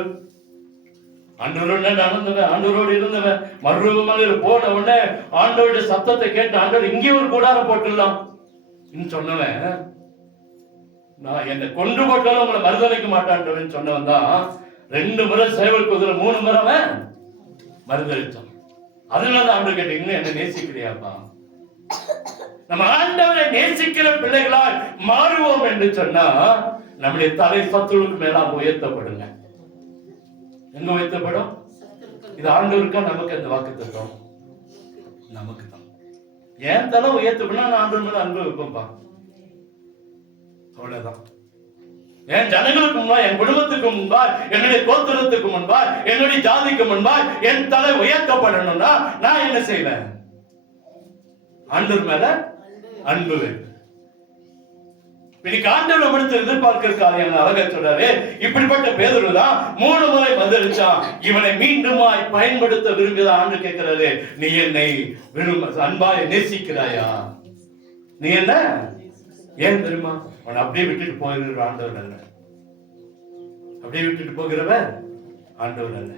ஆண்டவரோட நடந்தவன், ஆண்டவரோடு இருந்தவன், மறுரூபமாக போன உடனே ஆண்டவருடைய சத்தத்தை கேட்டு ஆண்டவர் இங்கே ஒரு கூடாரம் போட்டுடலாம் சொன்னவன், நான் என்னை கொண்டு போட்டாலும் உங்களை மறுதளிக்க மாட்டான் சொன்னவன் தான் 2 முறை சேவல் குதிரை 3 முறை அவன் மறுதளிச்சான். அதனால ஆண்டவர் கேட்ட, இன்னும் என்ன நேசிக்கிறியாப்பா? நம்ம ஆண்டவரை நேசிக்கிற பிள்ளைகளால் மாறுவோம் என்று சொன்னா நம்முடைய தலை சத்துருக்கு மேலாக உயர்த்தப்படுங்க. எங்க உயர்த்தப்படும்? இது ஆண்டவருக்கா நமக்கு அந்த வாக்கு தத்துவம்? நமக்கு தான். ஏன் தலை உயர்த்தப்படா நான் ஆண்டவர் மேல அன்பு வைப்பேன்பா. அவ்வளவுதான். என் ஜனங்களுக்கு முன்பா, என் குடும்பத்துக்கு முன்பா, என்னுடைய கோத்திரத்துக்கு முன்பா, என்னுடைய ஜாதிக்கு முன்பா என் தலை உயர்த்தப்படணும்னா நான் என்ன செய்வேன்? ஆண்டவர் மேல அன்பு வைப்பேன். இன்னைக்கு ஆண்டவர் நம்மிடத்தில் எதிர்பார்க்கிற காரியம் அழகா சொல்றாரு. இப்படிப்பட்ட பேதுரு தான் 3 முறை பதிலளிச்சான். இவனை மீண்டுமாய் பயன்படுத்த விரும்பியத ஆண்டு கேட்கிறாரு, நீ என்னை அன்பாய் நேசிக்கிறாயா? நீ என்ன? ஏன் தெரியுமா? அவன் அப்படியே விட்டுட்டு போகிற ஆண்டவர் அல்ல. அப்படியே விட்டுட்டு போகிறவன் ஆண்டவர் அல்ல.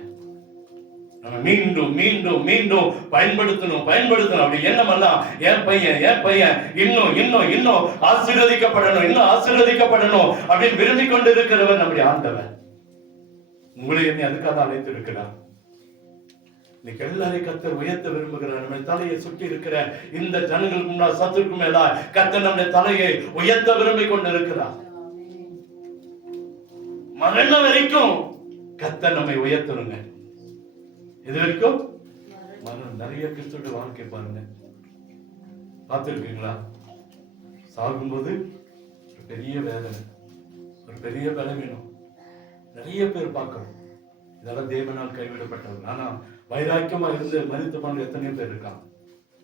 நம்ம மீண்டும் மீண்டும் மீண்டும் பயன்படுத்தணும் அப்படி எண்ணமெல்லாம் என் பையன் இன்னும் ஆசீர்வதிக்கப்படணும் அப்படின்னு விரும்பி கொண்டு இருக்கிறவன் நம்முடைய ஆண்டவன். உங்களை என்னை அதுக்காக அழைத்து இருக்கிறார். இன்னைக்கு எல்லாரையும் கர்த்தர் உயர்த்த விரும்புகிறார். நம்ம தலையை சுற்றி இருக்கிற இந்த ஜனங்களுக்கு முன்னால் சத்துருக்கு மேலா கர்த்தர் நம்முடைய தலையை உயர்த்த விரும்பி கொண்டு இருக்கிறார். மரணம் வரைக்கும் கர்த்தர் நம்மை உயர்த்தணுங்க. இது வரைக்கும் மரணம். நிறைய கிறிஸ்துவோட வாழ்க்கை பாருங்க, பார்த்துருக்கீங்களா? சாகும்போது ஒரு பெரிய வேதனை, ஒரு பெரிய பலவீனம். நிறைய பேர் பார்க்கிறோம். இதெல்லாம் தேவனால் கைவிடப்பட்டவர்கள். ஆனா வைராக்கியமா இருந்து மரித்து போன எத்தனையோ பேர் இருக்காங்க.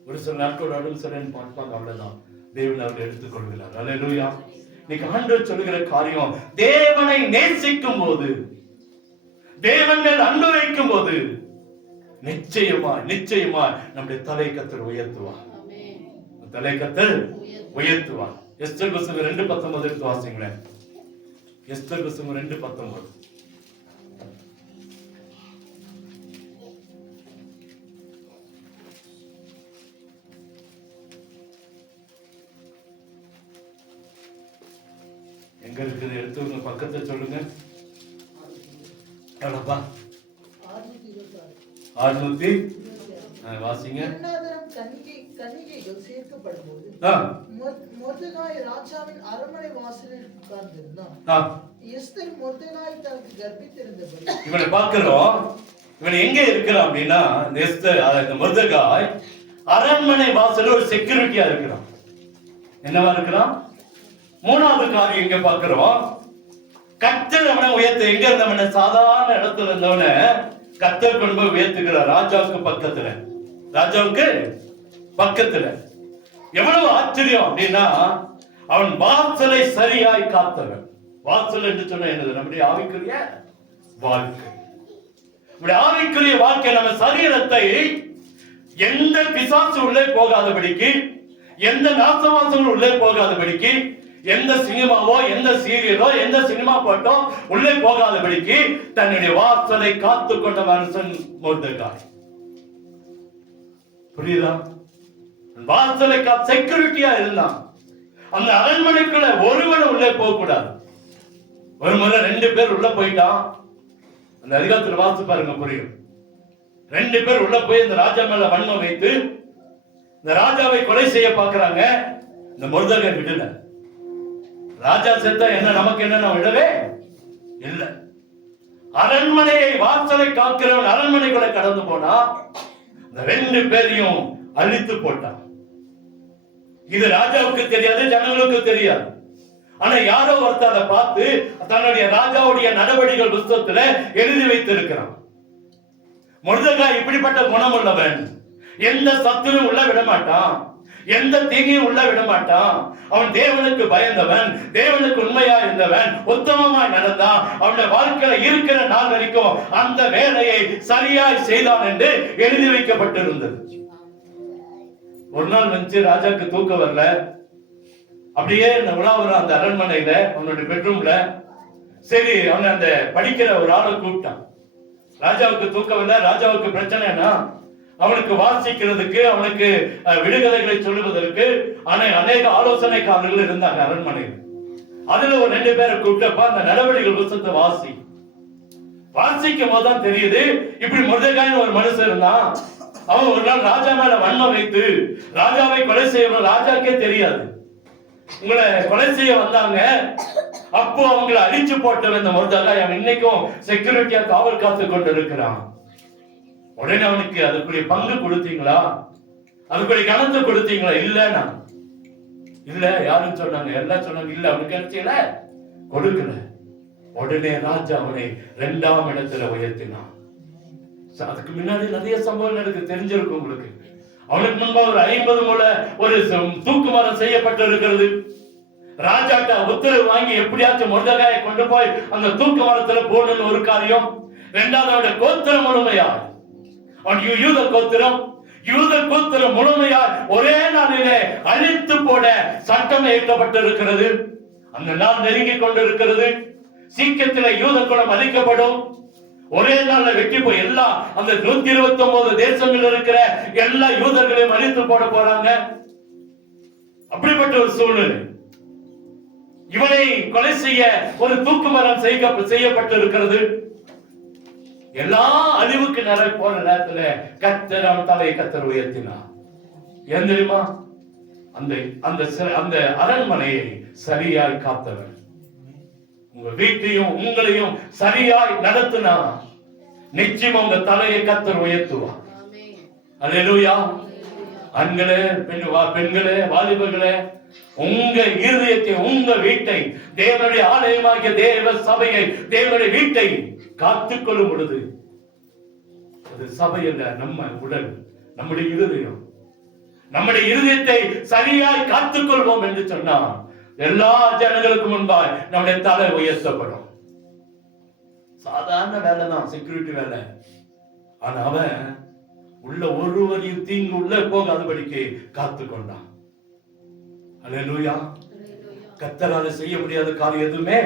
ஒரு சில நாட்களோட அடும் சிலன்னு பார்ப்பாங்க. அவ்வளவுதான், தேவன் அவர்கள் எடுத்துக்கொள்கிறார். அல்லேலூயா. இன்னைக்கு ஆண்டவர் சொல்லுகிற காரியம், தேவனை நேசிக்கும் போது, தேவன் மேல் அன்பு வைக்கும் போது நிச்சயமா நம்முடைய தலை கர்த்தர் உயர்த்துவார். தலை கர்த்தர் உயர்த்துவார். எஸ்தர் புத்தகம் 2:19 எடுத்து வாசிங்களேன். எஸ்தர் புத்தகம் 2:19. எங்க இருக்குது? எடுத்து உங்க பக்கத்தை சொல்லுங்க. அடப்பா 600 வாசிங்க. கன்னிகைகள் சேர்க்கப்படும்போது மொர்தெகாய் ராஜாவின் அரண்மனை வாசலில் உட்கார்ந்திருந்தான். எஸ்தர் மொர்தெகாய் தனக்கு கர்ப்பித்திருந்தபடி. இவனை பார்க்கிறோம். இவன் எங்க இருக்கிறான் அப்படின்னா, எஸ்தர் இந்த மொர்தெகாய் அரண்மனை வாசல்ல ஒரு செக்யூரிட்டியா இருக்கிறான். என்னவா இருக்கிறான்? மூணாவது காரியம் எங்க பார்க்கிறோம், கர்த்தர் அவனை உயர்த்த. எங்க இருந்தவன? சாதாரண இடத்துல இருந்தவன கர்த்தர் கொண்டு போய் உயர்த்துக்கிறார். ராஜாவுக்கு பக்கத்துல, ராஜாவுக்கு பக்கத்துல. எவ்வளவு ஆச்சரியம் அப்படின்னா, அவன் வாசலை சரியாய் காத்தவன். வாசல் என்று சொன்ன என்னது? நம்முடைய ஆவிக்குரிய வாழ்க்கை. நம்முடைய ஆவிக்குரிய வாழ்க்கை, நம்ம சரீரத்தை எந்த பிசாசு உள்ளே போகாதபடிக்கு, எந்த நாசவாசங்கள் உள்ளே போகாதபடிக்கு, எந்த சினிமாவோ எந்த சீரியலோ எந்த சினிமா பாட்டோ உள்ளே போகாதபடிக்கு தன்னுடைய வாசலை காத்து கொண்ட மனுஷன் மொர்தெகாய். புரியுதா? வாசலை செக்யூரிட்டியா இருந்தான். அந்த அரண்மனைக்குள்ள ஒருவன் உள்ளே போக கூடாது. ஒரு முறை 2 பேர் உள்ள போயிட்டான். அந்த அதிகாரத்தில் வாசித்து பாருங்க, புரியும். 2 பேர் உள்ள போய் இந்த ராஜா மேல வன்மம் வைத்து இந்த ராஜாவை கொலை செய்ய பார்க்கிறாங்க. இந்த மொர்தெகாய் விடல. ராஜா செத்தா என்ன, நமக்கு என்ன? விடவே இல்லை. அரண்மனையை வாசலை காக்கிறவன் அரண்மனைக்குள்ள கடந்து போனா இந்த 2 பேரையும் அழித்து போட்டான். இது ராஜாவுக்கு தெரியாது, ஜனங்களுக்கு தெரியாது. ஆனா யாரோ ஒருத்தர் அதை பார்த்து தன்னுடைய ராஜாவுடைய நடவடிக்கைகள் புத்தகத்துல எழுதி வைத்திருக்கிறான். மொர்தெகாய் இப்படிப்பட்ட குணம் உள்ளவன். எந்த சத்துரும் உள்ள விட மாட்டான், எந்த தீங்கையும் உள்ள விட மாட்டான். அவன் தேவனுக்கு பயந்தவன், தேவனுக்கு உண்மையா இருந்தவன், உத்தமமாய் நடந்தான். அவனுடைய வாழ்க்கையில இருக்கிற நாள் வரைக்கும் அந்த வேலையை சரியாய் செய்தான் என்று எழுதி வைக்கப்பட்டிருந்தது. ஒரு நாள் வந்து ராஜாக்கு தூக்கம் வரல. அப்படியே உலாவுற அந்த அரண்மனையில அவனுடைய பெட்ரூம்ல, சரி அவனை அந்த படிக்கிற ஒரு ஆளை கூப்பிட்டான். ராஜாவுக்கு தூக்கம் இல்லை. ராஜாவுக்கு பிரச்சனைனா அவனுக்கு வாசிக்கிறதுக்கு, அவனுக்கு விடுகதைகளை சொல்லுவதற்கு அநேக ஆலோசனைக்காரர்கள் இருந்தாங்க அரண்மனையில். அதுல ஒரு 2 பேரை கூப்பிட்டப்ப அந்த நடவடிக்கைகள் புத்தகத்தை வாசிக்கும் போதுதான் தெரியுது, இப்படி மொர்தெகாய்னு ஒரு மனுஷன் இருந்தான். அவன் ஒரு நாள் ராஜா மேல வன்மம் வைத்து ராஜாவை கொலை செய்ய, ராஜாக்கே தெரியாது, உங்களை கொலை செய்ய வந்தாங்க. அப்போ அவங்களை அழிச்சு போட்டவன் இந்த மொர்தெகாய் அவன் இன்னைக்கும் செக்யூரிட்டியா காவல் காத்து கொண்டு இருக்கிறான். உடனே அவனுக்கு அதுக்குரிய பங்கு கொடுத்தீங்களா, அதுக்குரிய கணத்தை கொடுத்தீங்களா? இல்லன்னா இல்ல. யாரும் சொன்னாங்க? எல்லாம் சொன்னாங்க இல்ல. அவனுக்கு கிடைச்சல, கொடுக்கல. உடனே ராஜா அவனை 2ஆம் இடத்துல உயர்த்தினான். அதுக்கு முன்னாடி நிறைய சம்பவம் நடக்கு, தெரிஞ்சிருக்கும் உங்களுக்கு. அவனுக்கு முன்பா ஒரு 50 முழ ஒரு தூக்கு மரம் செய்யப்பட்டு இருக்கிறது. ராஜாட்ட உத்தரவு வாங்கி எப்படியாச்சும் மொர்தெகாயை கொண்டு போய் அந்த தூக்கு மரத்துல போடணும்னு ஒரு காரியம். 2வது அவனுடைய கோத்திரம் முழுமையா, அவன் யூத கோத்திரம் முழுமையா ஒரே நாளிலே அழித்து போட சட்டம் இயற்றப்பட்டிருக்கிறது. அந்த நாள் நெருங்கிக் கொண்டிருக்கிறது. சீக்கிரத்தில் யூத குலம் அழிக்கப்படும். ஒரே நாள்ல வெற்றி போய் எல்லா அந்த 129 தேசங்கள் இருக்கிற எல்லா யூதர்களையும் அழித்து போட போறாங்க. அப்படிப்பட்ட ஒரு சூழ்நிலை. இவனை கொலை செய்ய ஒரு தூக்கு மரம் செய்யப்பட்டிருக்கிறது. எல்லா அழிவுக்கு போற நேரத்துல கர்த்தர் அவன் தலையை கர்த்தர் உயர்த்தினார். ஏன் தெரியுமா? அந்த அரண்மனையை சரியாய் காத்தவன். உங்க வீட்டையும் உங்களையும் சரியாய் நடத்தினா நிச்சயம் உங்க தலையை கர்த்தர் உயர்த்துவார். அல்லேலூயா. ஆண்களே, பெண்களே, வாலிபர்களே, உங்க இருதயத்தை, உங்க வீட்டை, தேவனுடைய ஆலயமாகிய தேவ சபையை, தேவனுடைய வீட்டை காத்துக்கொள்ளும் பொழுது அது சபை அல்ல, நம்ம உடல், நம்முடைய இருதயம், நம்முடைய இருதயத்தை சரியாய் காத்துக்கொள்வோம் என்று சொன்னால் எல்லா ஜனங்களுக்கு முன்பாய் நம்முடைய தலை உயர்த்தப்படும். சாதாரண வேலை தான், செக்யூரிட்டி வேலை. ஆனா அவன் உள்ள ஒருவரையும் தீங்கு உள்ள போகாதபடிக்கு காத்து கொண்டான். அல்லேலூயா. கர்த்தரால செய்ய முடியாத காரியம் எதுவுமே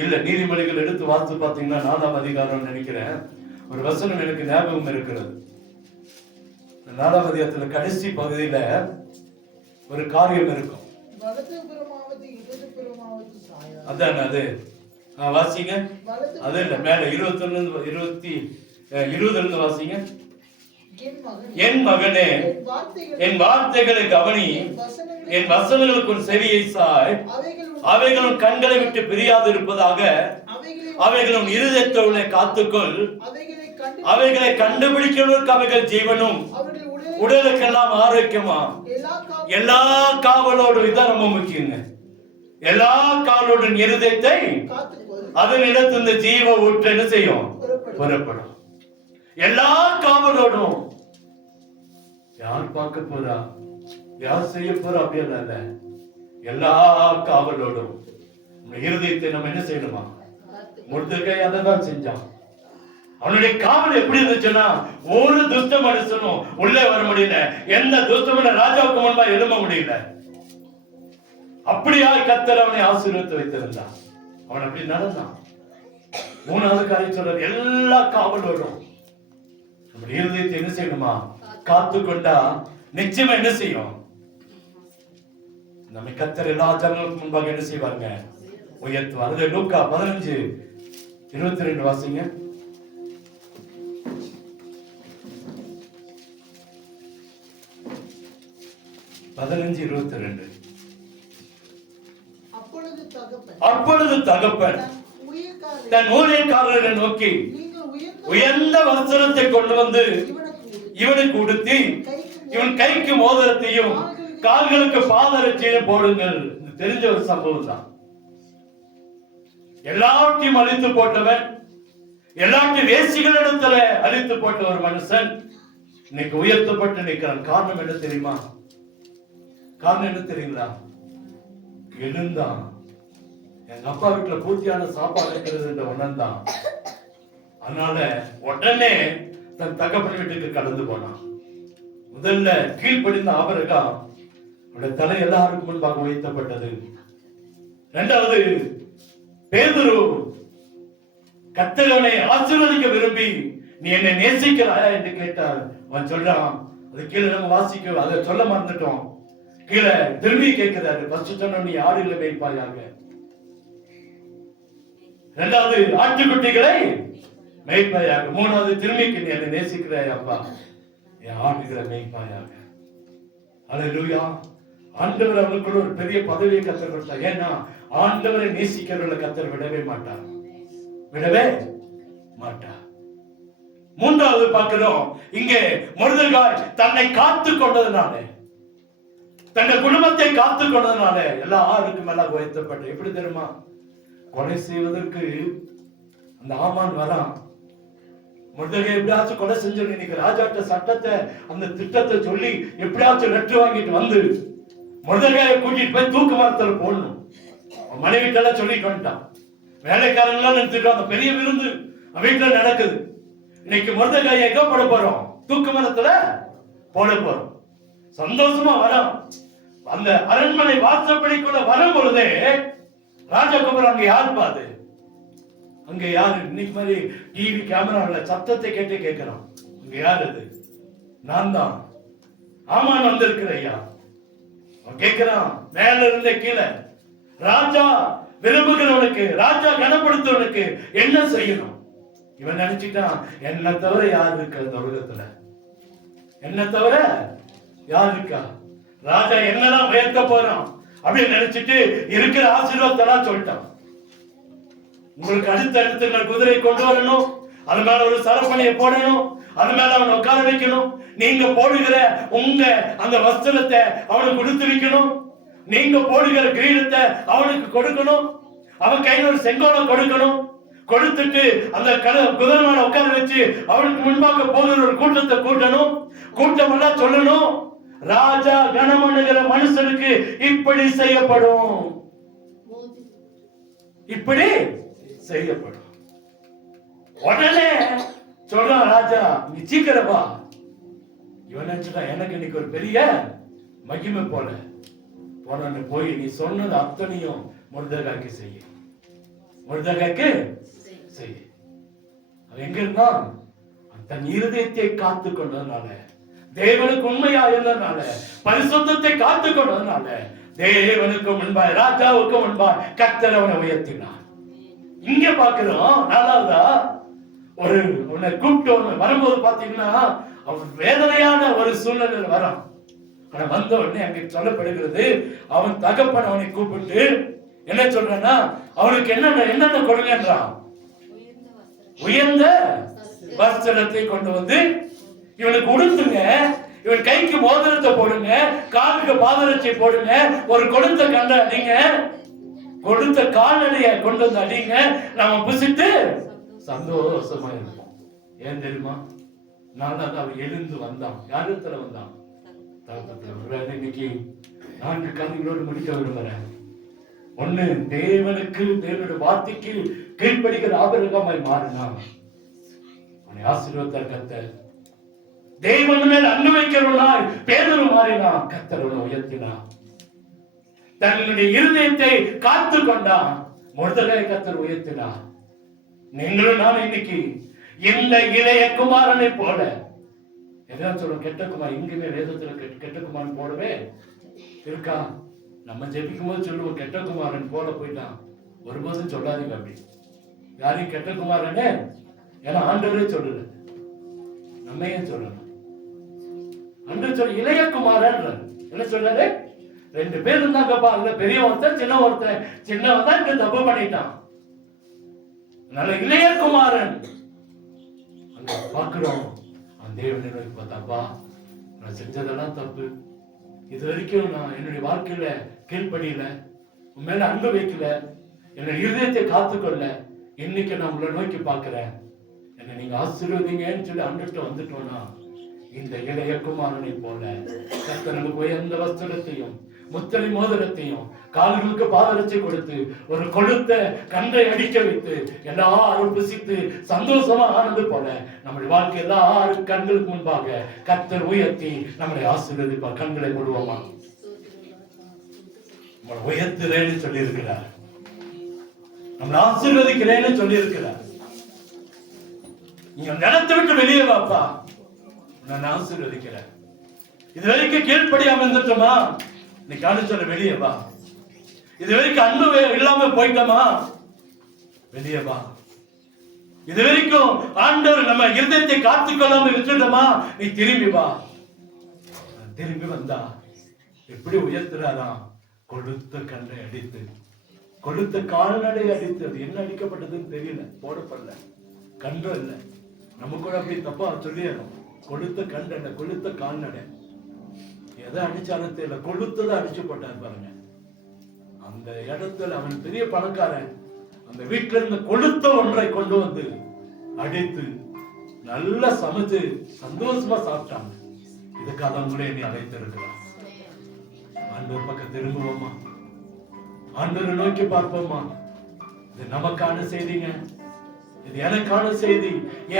இல்ல. நீதிமொழிகள் எடுத்து வாசித்து பார்த்தீங்கன்னா 4ஆம் அதிகாரம் நினைக்கிறேன், ஒரு வசனம் எனக்கு ஞாபகம் இருக்கிறது. 4ஆம் அதிகாரத்துல கடைசி பகுதியில ஒரு காரியம் இருக்கும். அதான் அது வாசிங்க. அது இல்ல, மேல 20 வாசிங்க. என் மகனே, என் வார்த்தைகளை கவனி, என் வசனங்களுக்கு உன் செவியை சாய். அவைகளும் கண்களை விட்டு பிரியாது இருப்பதாக, அவைகளும் இருதயத்தோடு காத்துக்கொள். அவைகளை கண்டுபிடிக்கிறவர்களுக்கு அவைகள் ஜீவனும் உடலுக்கெல்லாம் ஆரோக்கியமா. எல்லா காவலோடும், இதான் ரொம்ப முக்கியங்க, எல்லா காவலோடும் இருதயத்தை அதனிடத்து இந்த ஜீவ ஊற்று என்ன செய்யும், புறப்படும். எல்லா காவலோடும். யார் பார்க்க போறா, யார் செய்ய போறா அப்படியெல்லாம் இல்ல, எல்லா காவலோடும் இருதயத்தை நம்ம என்ன செய்யணுமா. முர்தெகாய் அதை தான் செஞ்சான். அவனுடைய காவல் எப்படி இருந்துச்சுன்னா, ஒரு துஷ்ட மனுஷனும் உள்ளே வர முடியல, எந்த துஷ்டமான ராஜாவுக்கு முன்பா எழும்ப முடியல. அப்படியா கர்த்தர் அவனை ஆசீர்வதித்து வைத்திருந்தான். அவன் அப்படி நடந்தான். 3வது காரியம் சொல்றார், எல்லா காவலோடும் நம்ம இருதயத்தை என்ன செய்யணுமா, காத்து கொண்டா நிச்சயமா என்ன செய்யும், நம்ம கர்த்தர் எல்லா ஜனங்களுக்கு முன்பாக என்ன செய்வாங்க, உயர்த்துவார். அது லூக்கா 15:22 வாசிங்க. அப்பொழுது தகப்பன் தன் ஊழியக்காரரை நோக்கி உயர்ந்த வஸ்திரத்தை கொண்டு வந்து இவனுக்கு உடுத்தி, இவன் கைக்கு மோதிரத்தையும் கால்களுக்கு பாதரட்சையும் போடுங்கள். தெரிஞ்ச ஒரு சம்பவம் தான். எல்லாத்தையும் அழித்து போட்டவன், எல்லாத்தையும் வேசிகளிடத்துல அழித்து போட்ட ஒரு மனுஷன் இன்னைக்கு உயர்த்தப்பட்டு நிற்கிறான். காரணம் என்ன தெரியுமா? காரணம் என்ன தெரியுங்களா? எழுந்தான். எங்க அப்பா வீட்டுல பூர்த்தியான சாப்பாடு இருக்கிறது என்ற உணர்ந்தான். அதனால உடனே தன் தகப்பன் வீட்டுக்கு கடந்து போனான். முதல்ல கீழ்ப்படிந்த ஆபிரகாம் தலை எல்லாருக்கும் முன்பாக உயர்த்தப்பட்டது. 2வது பேதுரு கர்த்தரை ஆசீர்வதிக்க விரும்பி, நீ என்னை நேசிக்கிறாயா என்று கேட்டார். அவன் சொல்றான், அது கீழே நம்ம வாசிக்க, அதை சொல்ல மறந்துட்டோம். கீழே திரும்பி கேட்கிறாரு. ஃபர்ஸ்ட் சொன்ன, நீ ஆடுகளை மேய்ப்பாயாக. 2வது ஆட்டுக்குட்டிகளை மேய்ப்பாயாக. 3வது திரும்பிக்கு, நீ என்னை நேசிக்கிறாய் அப்பா, என் ஆடுகளை மேய்ப்பாயாக. அல்லேலூயா. ஆண்டவர் அவனுக்குள்ள ஒரு பெரிய பதவியை கர்த்தர் கொடுத்தார். ஏன்னா ஆண்டவரை நேசிக்கிறவர்களை கர்த்தர் விடவே மாட்டார், விடவே மாட்டார். 3வது பார்க்கிறோம், இங்கே மொர்தெகாய் தன்னை காத்து கொண்டதுனால, தன் குடும்பத்தை காத்து கொண்டதுனால எல்லாருக்கும் மேல உயர்த்தப்பட்ட. எப்படி தெரியுமா? கொலை செய்வதற்கு அந்த ஆமான் வரான். மொர்தெகாய் எப்படியாச்சும் கொலை செஞ்சு இன்னைக்கு ராஜாட்ட சட்டத்தை, அந்த திட்டத்தை சொல்லி எப்படியாச்சும் லெட்டர் வாங்கிட்டு வந்து மொர்தெகாயை கூட்டிட்டு போய் தூக்கு மரத்துல போடணும். மனைவிட்டெல்லாம் சொல்லிட்டு வந்துட்டான். வேலைக்காரன்லாம் நிறுத்திட்டு அந்த பெரிய விருந்து வீட்டுல நடக்குது. இன்னைக்கு மொர்தெகாயை எங்க போட போறோம்? தூக்கு மரத்துல போட போறோம். சந்தோஷமா வரோம். அந்த அரண்மனை வாசப்படிக்குள்ள வரும் பொழுதே ராஜகுமாரன் அங்க யார் பாது? அங்க யாரு? இன்னைக்கு மாதிரி டிவி கேமரால சத்தத்தை கேட்டே கேட்கிறான். அங்க யார்? அது நான் தான். ஆமான் வந்திருக்கிற ஐயா கேட்கிறான். மேல இருந்த கீழே ராஜா விரும்புகிறவனுக்கு, ராஜா கனப்படுத்துவனுக்கு என்ன செய்யணும்? இவன் நினைச்சிட்டான், என்ன தவிர யார் இருக்கா இந்த உலகத்துல? என்ன தவிர யார் இருக்கா? ராஜா என்னதான் உயர்த்த போறான் அப்படின்னு நினைச்சிட்டு இருக்கிற ஆசீர்வாதத்தெல்லாம் சொல்லிட்டான். உங்களுக்கு அடுத்த குதிரை கொண்டு வரணும், அது மேல ஒரு சரப்பணியை போடணும், அது மேல அவனை உட்கார வைக்கணும், நீங்க போடுகிற உங்க அந்த வஸ்திரத்தை அவனுக்கு கொடுத்து வைக்கணும், நீங்க போடுகிற கிரீடத்தை அவனுக்கு கொடுக்கணும், அவன் கையில் ஒரு செங்கோலம் கொடுக்கணும், கொடுத்துட்டு அந்த குதிரை மேல உட்கார வச்சு அவனுக்கு முன்பாக போகிற ஒரு கூட்டத்தை கூட்டணும், கூட்டம் எல்லாம் சொல்லணும், ராஜா கனமனுகிற மனுஷனுக்கு இப்படி செய்யப்படும், இப்படி செய்யப்படும். உடனே சொல்றான் ராஜா, நீ சீக்கிரமா. இவன் நினைச்சுட்டான், எனக்கு இன்னைக்கு ஒரு பெரிய மகிமை போல உடனே போய் நீ சொன்னது அத்தனையும் மொர்தெகாய்க்கு செய்ய, மொர்தெகாய்க்கு செய்ய. அவன் எங்க இருந்தான்? தன் இருதயத்தை காத்து கொண்டதுனால, தேவனுக்கு உண்மையா இருந்ததுனால, பரிசுத்தத்தை காத்து கொண்டதுனால, தேவனுக்கு முன்பாய், ராஜாவுக்கு முன்பாய் கர்த்தர் அவனை உயர்த்தினார். இங்க பாக்குறோம். நாலாவதா ஒரு உன்னை கூப்பிட்டு வரும்போது பாத்தீங்கன்னா அவன் வேதனையான ஒரு சூழ்நிலை வரான். ஆனா வந்த உடனே அங்க சொல்லப்படுகிறது, அவன் தகப்பன் அவனை கூப்பிட்டு என்ன சொல்றான்னா, அவனுக்கு என்னென்ன கொடுங்கன்றான். உயர்ந்த வஸ்திரத்தை கொண்டு வந்து இவனுக்கு உடுத்துங்க, இவன் கைக்கு மோதிரத்தை போடுங்க, காலுக்கு பாதரட்சை போடுங்க, ஒரு கொடுத்த கண்ட அடிங்க, கொடுத்த கால்நடைய கொண்டு வந்து அடிங்க, நாம புசித்து சந்தோஷமா இருப்போம். ஏன் தெரியுமா? நான் அவன் எழுந்து வந்தான். யாரிடத்துல வந்தான்? இன்னைக்கு 4 காரியங்களோடு முடிக்க விரும்புறேன். ஒண்ணு, தேவனுக்கு, தேவனுடைய வார்த்தைக்கு கீழ்ப்படுகிற ஆபிரகாமாய் மாறினான். அவனை ஆசீர்வதித்தார் கர்த்தர். தேவன் மேல் அன்பு வைக்கிறவனாய் பேதுரு மாறினான். கர்த்தர் அவனை உயர்த்தினான். தன்னுடைய இருதயத்தை காத்து கொண்டான். மொர்தெகாயை கர்த்தர் உயர்த்தினார். நீங்களும் நான் இன்னைக்கு இந்த இளைய குமாரனை போல, எதாவது சொல்லுவோம் கெட்ட குமார், இங்குமே வேதத்துல கெட்ட குமாரன் போலவே இருக்கா? நம்ம ஜெபிக்கும் போது சொல்லுவோம் கெட்ட குமாரன் போல போயிட்டான். ஒருபோதும் சொல்லாதீங்க அப்படி. யாரையும் கெட்ட குமாரனே, ஏன்னா ஆண்டவரே சொல்லல, நம்ம ஏன் சொல்லணும்? அன்று சொல்ல இளைய குமாரன் என்ன சொல்றாரு? 2 பேர் இருந்தாங்கப்பா, அதுல பெரிய ஒருத்தன் சின்ன ஒருத்தன். சின்னவன் தான் இங்க தப்பு பண்ணிட்டான். அதனால இளைய குமாரன் அங்க பாக்குறோம். அந்த தேவனை பார்த்தாப்பா, நான் செஞ்சதெல்லாம் தப்பு, இது வரைக்கும் நான் என்னுடைய வாழ்க்கையில கீழ்ப்படியில, உன் மேல அன்பு வைக்கல, என்னுடைய இருதயத்தை காத்துக்கொள்ள, இன்னைக்கு நான் உங்களை நோக்கி பார்க்கிறேன், என்னை நீங்க ஆசீர்வதிங்கன்னு சொல்லி அன்றுட்டு வந்துட்டோம்னா, இந்த இளைய குமாரனை போல கர்த்தனுக்கு உயர்ந்த வஸ்திரத்தையும் முத்திரை மோதிரத்தையும் கால்களுக்கு பாதரட்சை கொடுத்து ஒரு கொழுத்த கன்றை அடிக்க வைத்து எல்லாரும் புசித்து சந்தோஷமா ஆனது போல நம்முடைய வாழ்க்கை எல்லாரும் கண்களுக்கு முன்பாக கர்த்தர் உயர்த்தி நம்மளை ஆசீர்வதிப்பார். கண்களை மூடுவோமா? நம்மளை உயர்த்துறேன்னு சொல்லி இருக்கிறார், நம்மளை ஆசீர்வதிக்கிறேன்னு சொல்லி இருக்கிறார். நீங்க நிலத்தை விட்டு வெளியே வாப்பா, நான் ஆசீர்வதிக்கிறேன். இது வரைக்கும் கீழ்ப்படியாம இருந்துட்டோமா, இன்னைக்கு ஆண்டு வெளியே வா. இது வரைக்கும் அன்பு இல்லாம போயிட்டோமா, வெளியே வா. இது வரைக்கும் ஆண்டவர் நம்ம இருதயத்தை காத்துக்கொள்ளாம விட்டுட்டோமா, நீ திரும்பி வா. திரும்பி வந்தா எப்படி உயர்த்துறாராம்? கொடுத்த கன்றை அடித்து, கொடுத்த கால்நடை அடித்து. அது என்ன அடிக்கப்பட்டதுன்னு தெரியல, போடப்படல, கன்றும் இல்லை. நம்ம கூட அப்படி தப்பா சொல்லிடணும். கொளுத்த கண்டன, கொளுத்த கால்நடை, எதை அடிச்சாலும் தெரியல, கொளுத்ததை அடிச்சு போட்டார் பாருங்க. அந்த இடத்துல அவன் பெரிய பணக்காரன், அந்த வீட்டுல இருந்த கொளுத்த ஒன்றை கொண்டு வந்து அடித்து நல்லா சமைச்சு சந்தோஷமா சாப்பிட்டாங்க. இதுக்காக அவங்களே நீ அழைத்திருக்கிறார். ஆண்டவர் பக்கம் திரும்புவோமா? ஆண்டவரை நோக்கி பார்ப்போமா? இது நமக்கான செய்திங்க, இது எனக்கான செய்தி.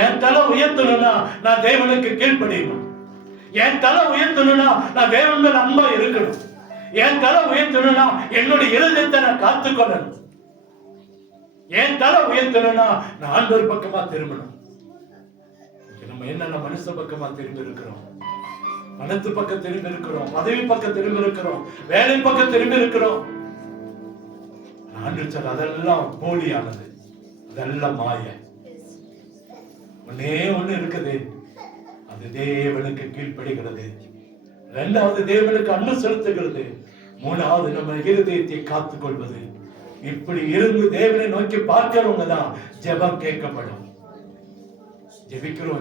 என் தலை உயர்த்தணும்னா நான் தேவனுக்கு கீழ்ப்படியணும். என் தலை உயர்த்தணும்னா நான் தேவன் மேல் அன்பா இருக்கணும். என் தலை உயர்த்தணும்னா என்னுடைய இருதயத்தை நான் காத்துக்கொள்ளணும். என் தலை உயர்த்தணும்னா நான் ஆண்டவர் பக்கமா திரும்பணும். நம்ம என்னென்ன மனுஷ பக்கமா திரும்பி இருக்கிறோம், பணத்து பக்கம் திரும்பி இருக்கிறோம், பதவி பக்கம் திரும்பி இருக்கிறோம், வேலை பக்கம் திரும்பி இருக்கிறோம். ஆண்டவர் சொல்ல அதெல்லாம் போலியானது, அதெல்லாம் மாய. ஒன்னே ஒண்ணு இருக்குது, அது தேவனுக்கு கீழ்ப்படுகிறது. 2வது தேவனுக்கு அன்பு செலுத்துகிறது. 3வது நம்ம இருதயத்தை காத்துக் கொள்வது. இப்படி இருந்து தேவனை நோக்கி பார்க்கிறவங்க தான் ஜெபம் கேட்கப்படும்.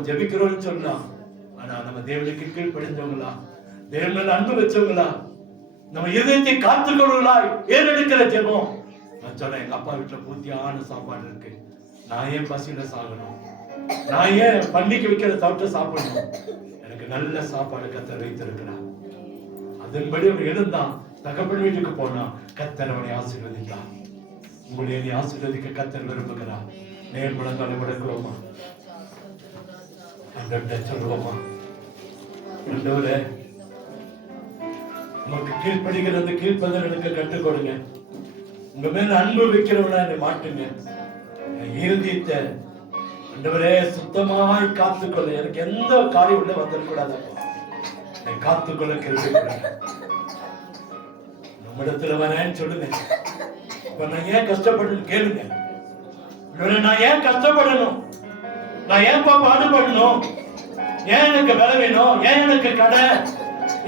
ஜெபிக்கிறோம் சொன்னா, ஆனா நம்ம தேவனுக்கு கீழ்ப்படிஞ்சவங்களா, தேவன் அன்பு வச்சவங்களா, நம்ம இதயத்தை காத்துக்கொள்வங்களா ஏறெடுக்கிற ஜெபம். நான் சொன்னேன், எங்க அப்பா வீட்டுல பூர்த்தியான சாப்பாடு இருக்கு, நான் ஏன் பசியில சாகணும், நான் ஏன் பண்டிகை வைக்கிற சாப்பிட்டு சாப்பிடணும், எனக்கு நல்ல சாப்பாடு கர்த்தர் வைத்திருக்கிறார். அதன்படி அவன் எழுந்தான், தகப்பன் வீட்டுக்கு போனான், கர்த்தர் அவனை ஆசீர்வதித்தார். உங்களை நீ ஆசீர்வதிக்க கர்த்தர் விரும்புகிறார். நேர் முழங்காலை முடக்குவோமா? ஆண்டவர்கிட்ட சொல்லுவோமா? ஆண்டவரே, உமக்கு கீழ்ப்படுகிற அந்த கீழ்ப்பதர் எனக்கு கற்றுக் கொடுங்க. உங்க மேல அன்பு வைக்கிறவனா என்னை மாட்டுங்க. என் இருதயத்தை ஆண்டவரே சுத்தமாய் காத்துக்கொள்ள, எனக்கு எந்த காரியம் உள்ள வந்துடக்கூடாது. என்னை காத்துக்கொள்ள கிருபை கொடுங்க. நம்மிடத்துல வரேன்னு சொல்லுங்க. இப்ப நான் ஏன் கஷ்டப்படணும் கேளுங்க. நான் ஏன் கஷ்டப்படணும்? நான் ஏன்பா பாடுபடணும்? ஏன் எனக்கு பலவீனம்? ஏன் எனக்கு கடை?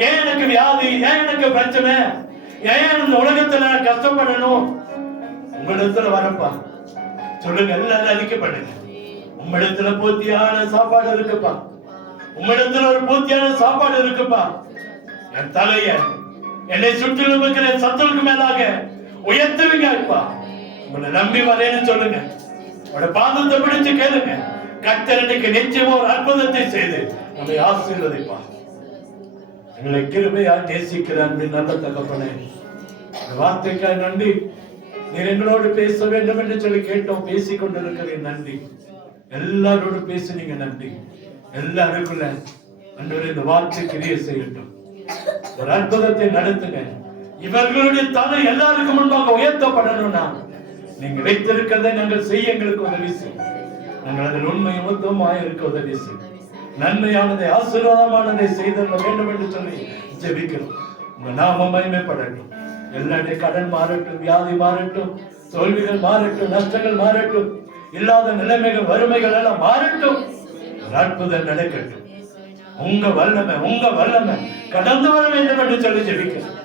ஏன் எனக்கு வியாதி? ஏன் எனக்கு பிரச்சனை? ஏன் இந்த உலகத்துல கஷ்டப்படணும்? உங்களிடத்துல வரப்பா சொல்லுங்க. எல்லாம் அறிக்கப்படுங்க. உம்மிடத்துல பூர்த்தியான சாப்பாடு இருக்குப்பா. உம்மிடத்துல ஒரு பூர்த்தியான சாப்பாடு இருக்குப்பா. என் தலைய என்னை சுற்றிலும் இருக்கிற சத்துருக்கு மேலாக உயர்த்துவீங்கப்பா. உங்களை நம்பி வரேன்னு சொல்லுங்க. உங்களோட பாதத்தை பிடிச்சு கேளுங்க. கர்த்தர் இன்னைக்கு நிச்சயமா ஒரு அற்புதத்தை செய்து நம்மை ஆசீர்வதிப்பா. எங்களை கிருபையா நேசிக்கிற அன்பின் நல்ல தகப்பனே, இந்த வார்த்தைக்காக நன்றி. நீர் எங்களோடு பேச வேண்டும் என்று சொல்லி கேட்டோம். பேசிக் கொண்டிருக்கிறேன் நன்றி. எல்லாரோடு பேசுனீங்க நன்றி. எல்லாருக்குள்ள அன்றைய இந்த வார்த்தை கிரியை செய்யட்டும். ஒரு அற்புதத்தை நடத்துங்க. இவர்களுடைய தலை எல்லாருக்கும் முன்பாக உயர்த்தப்படணும்னா நீங்க வைத்திருக்கிறதை நாங்கள் செய்ய எங்களுக்கு உதவி செய்யும். நாங்கள் அதில் உண்மை உத்தமமாய் இருக்க உதவி செய்யும். நன்மையானதை ஆசீர்வாதமானதை செய்தல்ல வேண்டும் என்று சொல்லி ஜெபிக்கிறோம். உங்க நாமம் மகிமைப்படட்டும். எல்லாருடைய கடன் மாறட்டும், வியாதி மாறட்டும், தோல்விகள் மாறட்டும், நஷ்டங்கள் மாறட்டும், இல்லாத நிலைமைகள் வறுமைகள் எல்லாம் மாறட்டும். அற்புதம் நடக்கட்டும். உங்க வல்லமை கடந்து வர வேண்டும் என்று சொல்லி ஜெபிக்கிறோம்.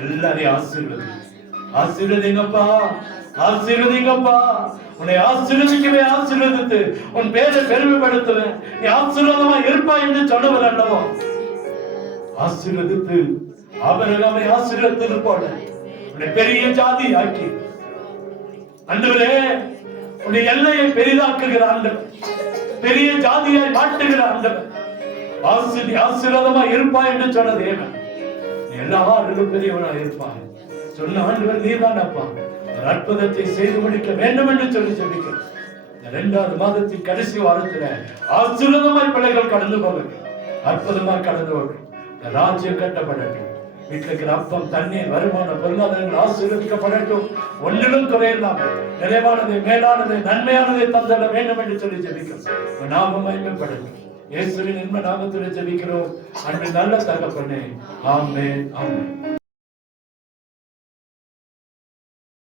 எல்லாரையும் ஆசீர்வதிங்கப்பா. உன்னை ஆசீர்வதிக்கவே ஆசீர்வதித்து உன் பேரை பெருமைப்படுத்துவேன். நீ ஆசீர்வாதமா இருப்பா என்று சொன்னவர் அல்லவா? ஆசீர்வதித்து ஆபிரகாமை ஆசீர்வதித்தது போல உன்னை பெரிய ஜாதி ஆக்கி ஆண்டவரே உன்னுடைய எல்லையை பெரிதாக்குகிற ஆண்டவர், பெரிய ஜாதியாய் மாட்டுகிற ஆண்டவர். ஆசீர்வாதமா இருப்பா என்று சொன்னது ஏன்? நீ எல்லாரும் பெரியவனா இருப்பாங்க சொன்ன ஆண்டவர் நீதான் அப்பா. ஒரு அற்புதத்தை செய்து முடிக்க வேண்டும் என்று சொல்லி ஜெபிக்கிறேன். 2வது மாதத்தின் கடைசி வாரத்துல ஆசீர்வாதமாய் பிள்ளைகள் கடந்து போகட்டும். அற்புதமா கடந்து போகட்டும். ராஜ்யம் கட்டப்படட்டும். வீட்டில் இருக்கிற அப்பம், தண்ணீர், வருமானம், பொருளாதாரங்கள் ஆசீர்வதிக்கப்படட்டும். ஒன்றிலும் குறையில்லாம நிறைவானதை, மேலானதை, நன்மையானதை தந்தட வேண்டும் என்று சொல்லி ஜெபிக்கிறோம். நாமம் மகிமைப்படட்டும். இயேசுவின் இன்ப நாமத்தில் ஜெபிக்கிறோம். அன்று நல்ல தகப்பனே. ஆமென், ஆமென்.